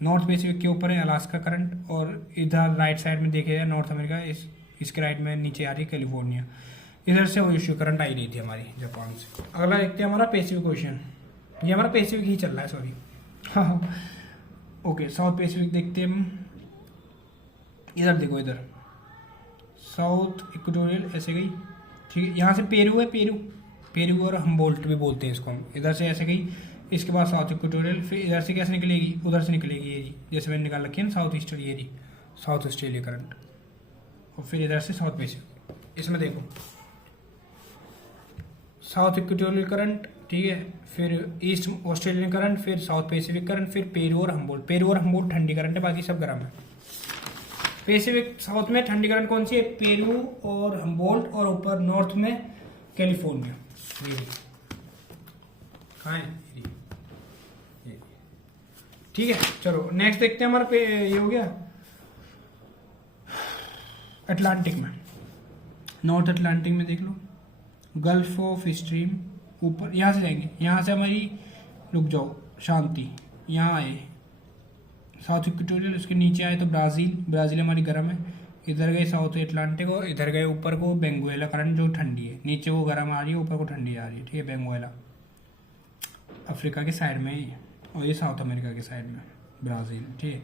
नॉर्थ पैसिफिक के ऊपर है अलास्का करंट, और इधर राइट साइड में देखे जाए नॉर्थ अमेरिका, इसके राइट में नीचे आ रही है कैलिफोर्निया, इधर से ओयोशियो करंट आई रही थी हमारी जापान से। अगला देखते हैं हमारा पैसिफिक ओशन, ये हमारा पैसिफिक ही चल रहा है, सॉरी, हाँ ओके। साउथ पैसिफिक देखते हैं हम, इधर देखो, इधर साउथ इक्वेटोरियल ऐसे गई, ठीक है, यहाँ से पेरू है, पेरू और हम्बोल्ट भी बोलते हैं इसको हम, इधर से ऐसे गई, इसके बाद साउथ इक्वेटोरियल, फिर इधर से कैसे निकलेगी, उधर से निकलेगी ये जी, जैसे मैंने निकाल रखी है ना साउथ ईस्टर्न, ये जी साउथ ऑस्ट्रेलिया करंट, और फिर इधर से साउथ पैसिफिक। इसमें देखो साउथ इक्वेटोरियल करंट, ठीक है, फिर ईस्ट ऑस्ट्रेलियन करंट, फिर साउथ पैसिफिक करंट, फिर पेरू और हम्बोल्ट। पेरू और हम्बोल्ट ठंडी करंट है, बाकी सब गर्म है। पैसिफिक साउथ में ठंडी करंट कौन सी है, पेरू और हम्बोल्ट, और ऊपर नॉर्थ में कैलिफोर्निया। कहाँ है ये, ठीक है। चलो नेक्स्ट देखते हैं, हमारा ये हो गया अटलांटिक में, नॉर्थ अटलांटिक में देख लो, गल्फ ऑफ स्ट्रीम, ऊपर यहाँ से जाएंगे, यहाँ से हमारी, रुक जाओ शांति, यहाँ आए साउथ इक्वेटोरियल, उसके नीचे आए तो ब्राज़ील हमारी गर्म है, इधर गए साउथ अटलांटिक, और इधर गए ऊपर को बेंगुएला करंट जो ठंडी है, नीचे वो गर्म आ रही है, ऊपर को ठंडी आ रही है, ठीक है। बेंगुएला अफ्रीका के साइड में ही, और ये साउथ अमेरिका के साइड में ब्राज़ील, ठीक है।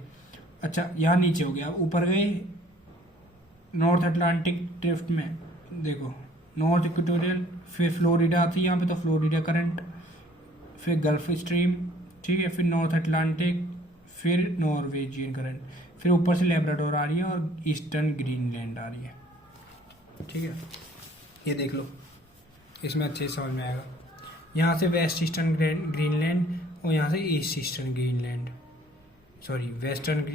अच्छा यहाँ नीचे हो गया, ऊपर गए नॉर्थ अटलांटिक ड्रिफ्ट में, देखो नॉर्थ इक्वेटोरियल, फिर फ्लोरिडा आती है यहाँ पे, तो फ्लोरिडा करंट, फिर गल्फ स्ट्रीम, ठीक है, फिर नॉर्थ अटलांटिक, फिर नॉर्वेजियन करंट, फिर ऊपर से लेब्राडोर आ रही है, और ईस्टर्न ग्रीनलैंड आ रही है, ठीक है। ये देख लो, इसमें अच्छे से समझ में आएगा। यहाँ से वेस्ट ईस्टर्न ग्रीनलैंड, और यहाँ से east eastern Greenland, sorry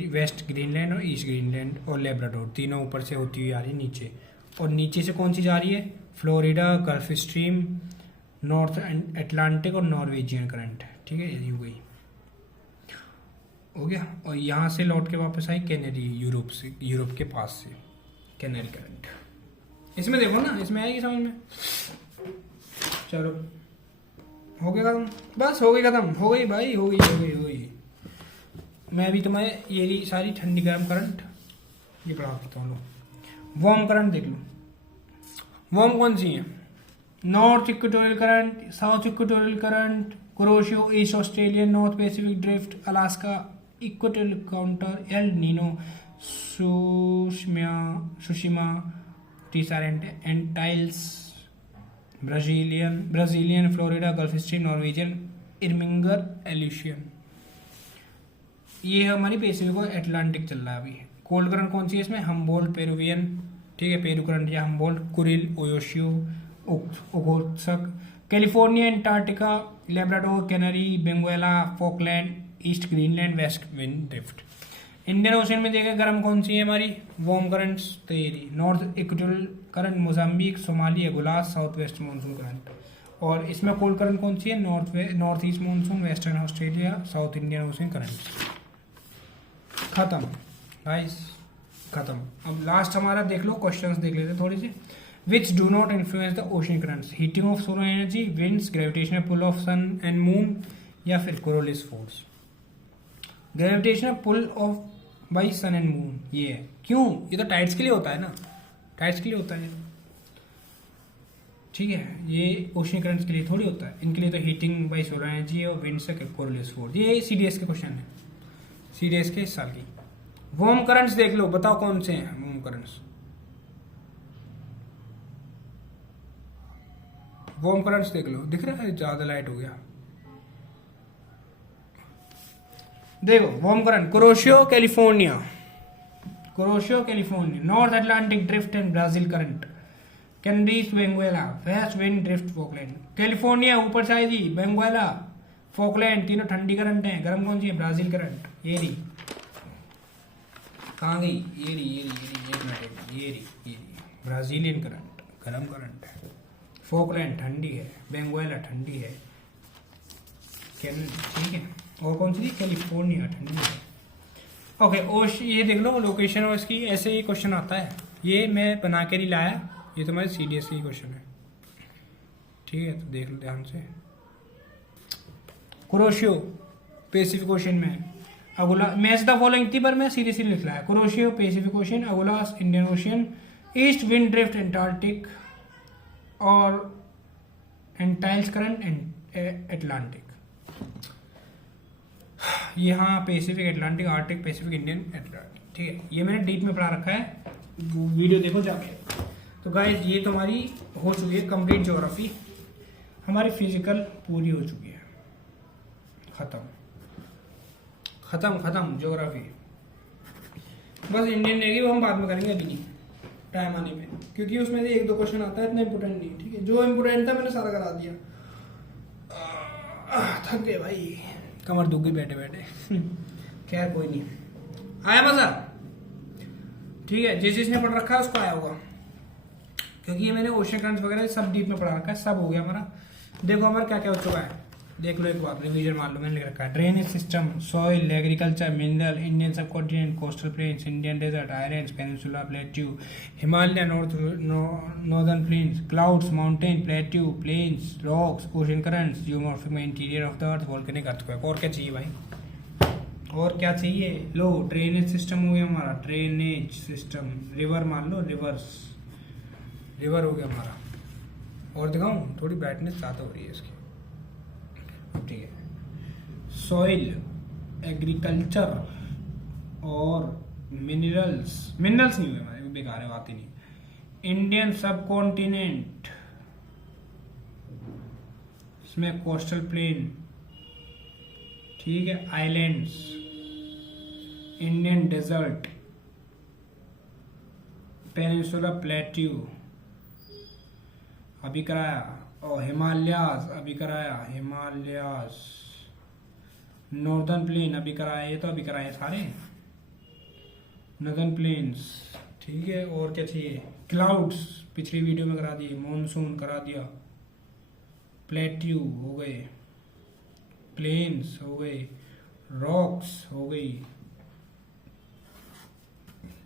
west Greenland और ईस्ट ग्रीनलैंड और लेब्राडोर, तीनों ऊपर से होती हुई आ रही है नीचे, और नीचे से कौन सी जा रही है, Florida, gulf stream, north Atlantic और नॉर्वेजियन करंट, ठीक है। ये हो गई, हो गया। और यहाँ से लौट के वापस आई कैनेडी, यूरोप के पास से कैनेडी करंट। इसमें देखो ना, इसमें आएगी समझ में। चलो हो गया खत्म, बस हो गई खत्म, हो गई भाई, हो गई। मैं अभी तुम्हें ये सारी ठंडी गर्म करंट ये पढ़ा देता हूँ। वार्म करंट देख लो, वार्म कौन सी है, north equatorial current, south equatorial current, Kuroshio, east Australian, north Pacific drift, Alaska equatorial counter, El Nino, Tsushima, टीसारेंट, Antilles, Brazilian, Florida, gulf stream, Norwegian, Irminger, Aleutian. ये है हमारी पैसिफिक और अटलांटिक चल रहा है अभी। कोल्ड करंट कौन सी है इसमें, हम्बोल्ट, पेरुवियन, ठीक है, Peru current or Humboldt, Kuril, Oyashio, Okhotsk, California, Antarctica, Labrador, Canary, Benguela, Falkland, east Greenland, west wind drift. Indian ocean में देखा गर्म कौन सी है हमारी, वार्म करंट्स, तो ये north equatorial current, Mozambique, Somali, Agulhas, south west monsoon current. और इसमें कोल्ड करंट कौन सी है, north east monsoon, western Australia, south Indian ocean current. खत्म गाइस, खत्म। अब लास्ट हमारा देख लो, क्वेश्चंस देख लेते हैं थोड़े से। Which do not influence the ocean currents, heating of solar energy, winds, gravitational pull of sun and moon, या फिर Coriolis force. Gravitational pull of by sun and moon, ये है क्यों, ये तो टाइड्स के लिए होता है ना, टाइड्स के लिए होता है, ठीक है, ये ओशन करंट्स के लिए थोड़ी होता है, इनके लिए तो हीटिंग बाई सोलर एनर्जी और विंड से कोरिलेस फोर्स। ये सीडीएस के क्वेश्चन है, सीडीएस के इस साल की। वार्म करंट्स देख लो, बताओ कौन से हैं वार्म करंट्स। वार्म करंट्स देख लो, दिख रहा है, ज्यादा लाइट हो गया। देखो warm current, Kuroshio California, Kuroshio California, north Atlantic drift and Brazil current, Canaries Benguela, west wind drift Falkland. California ऊपर से आएगी, वेंगुएला, फॉकलैंड, तीनों ठंडी करंट हैं। गर्म कौन सी है? Brazil current. ये रही, कहाँ गई? ये रही, ये रही, ये रही ब्राजीलियन करंट, गर्म करंट है। फॉकलैंड ठंडी है, वेंगुएला ठंडी है, ठीक है। और कौन सी थी? कैलिफोर्निया ठंडी है। ओके, ओश ये देख लो लोकेशन और इसकी, ऐसे ही क्वेश्चन आता है। ये मैं बना के नहीं लाया, ये तुम्हारे सीडीएस की क्वेश्चन है, ठीक है। तो देख लो ध्यान से। कुरोशियो पैसिफिक ओशन में, अगुला मैच द फॉलोइंग थी पर मैं सीरियसली लिख रहा है। Kuroshio Pacific ocean, Agulhas Indian ocean, east wind drift Antarctic और एंटाइल्स करंट एटलांटिक। यहाँ Pacific, Atlantic, Arctic, Pacific, Indian, Atlantic, ठीक है। ये मैंने डीप में पढ़ा रखा है, वीडियो देखो जाके। तो गाइस ये तो हमारी हो चुकी है कंप्लीट ज्योग्राफी, हमारी फिजिकल पूरी हो चुकी है, खत्म खत्म खत्म ज्योग्राफी। बस इंडियन नेवी वो हम बाद में करेंगे, अभी नहीं, टाइम आने में, क्योंकि उसमें से एक दो क्वेश्चन आता है, इतना इंपोर्टेंट नहीं, ठीक है। जो इंपोर्टेंट था मैंने सारा करा दिया। थक गए भाई, कमर दुख गई बैठे बैठे। खैर कोई नहीं, आया मजा, ठीक है। जिसने पढ़ रखा है उसको आया होगा, क्योंकि ये मैंने ओशन करंट्स वगैरह सब डीप में पढ़ा रखा है, सब हो गया हमारा। देखो हमारा क्या क्या हो चुका है, देख लो एक बार, रिवीजन मान लो, मैंने लिख रखा है। Drainage system, soil, agriculture, mineral, Indian subcontinent, coastal plains, Indian desert, islands, peninsula, plateau, Himalaya, northern plains, clouds, mountain, plateau, plains, rocks, ocean currents, geomorphic में interior of the earth, volcanic earthquake. और क्या चाहिए भाई, और क्या चाहिए? लो drainage system हो गया हमारा, ड्रेनेज सिस्टम, रिवर मान लो, रिवर्स, रिवर हो गया हमारा। और दिखाऊं, थोड़ी ब्राइटनेस ज़्यादा हो रही है इसकी, ठीक है। सॉइल, एग्रीकल्चर और मिनरल्स, मिनरल्स नहीं हुए हमारे, वो बेकार है, बात ही नहीं। इंडियन सब कॉन्टिनेंट, इसमें कोस्टल प्लेन, ठीक है, islands, Indian desert, peninsula, plateau अभी कराया, और हिमालयास अभी कराया, हिमालयास, नॉर्दर्न प्लेन अभी कराया, ये तो अभी कराए सारे, नॉर्दर्न प्लेन्स, ठीक है। और क्या चाहिए? क्लाउड्स पिछली वीडियो में करा दिए, मॉनसून करा दिया, प्लेट्यू हो गए, प्लेन्स हो गए, रॉक्स हो गई,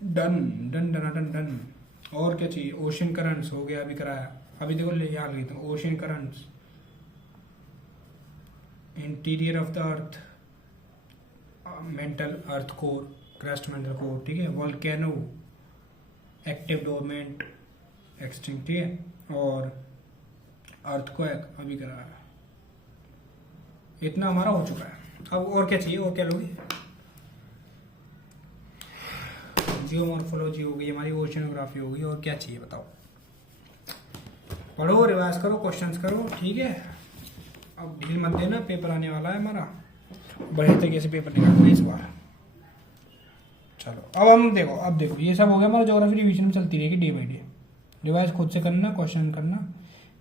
done done done done done. और क्या चाहिए? ओशन करंट्स हो गया, अभी कराया। अभी देखो ले याद लिखता हूँ, ocean currents, interior of the earth, mental earth core, crust mantle core, ठीक है, वोल्केनो, एक्टिव डोरमेंट, एक्सटिंक्ट, ठीक है, और अर्थक्वेक अभी कराया। इतना हमारा हो चुका है। अब और क्या चाहिए? और क्या लोगे? जियोमॉर्फोलॉजी हो गई हमारी, ओशनोग्राफी हो गई, और क्या चाहिए बताओ? पढ़ो, रिवाइज करो, क्वेश्चंस करो, ठीक है। अब ढील मत देना, पेपर आने वाला है हमारा, बढ़िया तरीके से पेपर निकालना है इस बार। चलो अब हम देखो, अब देखो ये सब हो गया हमारा, ज्योग्राफी रिवीजन में चलती रहेगी डे बाई डे। रिवाइज खुद से करना, क्वेश्चन करना,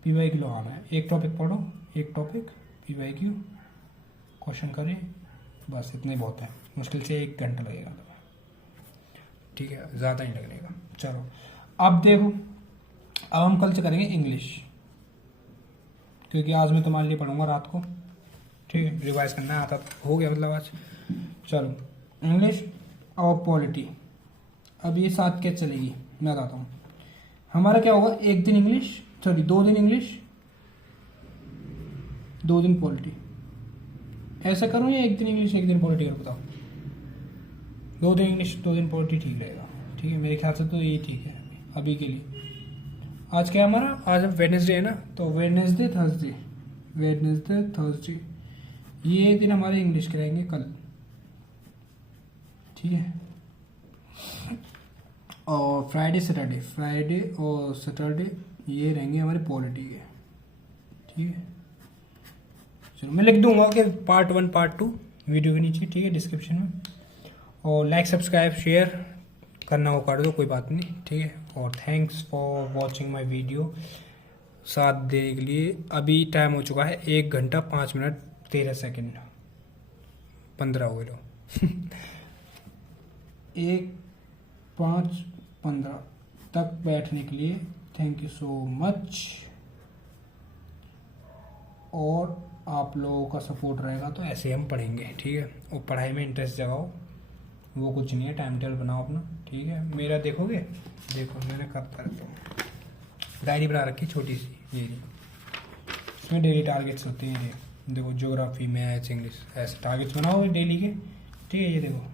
PYQ लगाना है। एक टॉपिक पढ़ो, एक टॉपिक PYQ, क्वेश्चन करें, बस इतना ही बहुत है। मुश्किल से 1 घंटा लगेगा, ठीक है, ज़्यादा नहीं लगेगा। चलो अब देखो, अब हम कल से करेंगे इंग्लिश, क्योंकि आज मैं तुम्हारे लिए पढ़ूंगा रात को, ठीक है। रिवाइज करना आता हो गया मतलब आज। चलो इंग्लिश और पॉलिटी, अब ये साथ क्या चलेगी मैं बताता हूँ। हमारा क्या होगा, 1 दिन इंग्लिश, सॉरी 2 दिन इंग्लिश, 2 दिन पॉलिटी। ऐसा करूँ या 1 दिन इंग्लिश 1 दिन पॉलिटी करो? बताओ। 2 दिन इंग्लिश 2 दिन पॉलिटी ठीक रहेगा, ठीक है, मेरे ख्याल से तो ये ठीक है अभी के लिए। आज क्या है हमारा, आज वेडनेसडे है ना, तो वेडनेसडे थर्सडे, वेडनेसडे थर्सडे ये दिन हमारे इंग्लिश के रहेंगे कल, ठीक है। और फ्राइडे सैटरडे, फ्राइडे और सैटरडे ये रहेंगे हमारे पॉलिटी के, ठीक है। चलो मैं लिख दूंगा कि पार्ट 1 पार्ट 2 वीडियो के नीचे, ठीक है, डिस्क्रिप्शन में। और लाइक सब्सक्राइब शेयर करना हो कर दो, कोई बात नहीं, ठीक है। और thanks for watching my video, साथ देने के लिए। अभी टाइम हो चुका है 1 घंटा 5 मिनट 13 सेकेंड, 15 हो गए लो 1:05:15 तक बैठने के लिए थैंक यू सो मच। और आप लोगों का सपोर्ट रहेगा तो ऐसे हम पढ़ेंगे, ठीक है। और पढ़ाई में इंटरेस्ट जगाओ, वो कुछ नहीं है, टाइम टेबल बनाओ अपना, ठीक है। मेरा देखोगे, देखो मैंने करता रहता हूँ, डायरी बना रखी छोटी सी, ये इसमें डेली टारगेट्स होते हैं, ये देखो ज्योग्राफी मैथ्स इंग्लिश, ऐसे टारगेट्स बनाओ डेली के, ठीक है। ये देखो,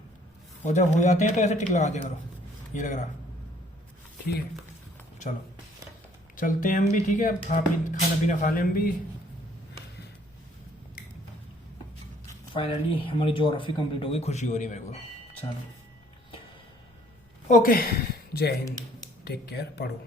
और जब हो जाते हैं तो ऐसे टिक लगा दिया करो, ये लग रहा, ठीक है। चलो चलते हैं हम भी, ठीक है। खाना पीना खा लें हम भी। फाइनली हमारी ज्योग्राफी कंप्लीट हो गई, खुशी हो रही है मेरे को। चलो ओके, जय हिंद, टेक केयर, पढ़ो।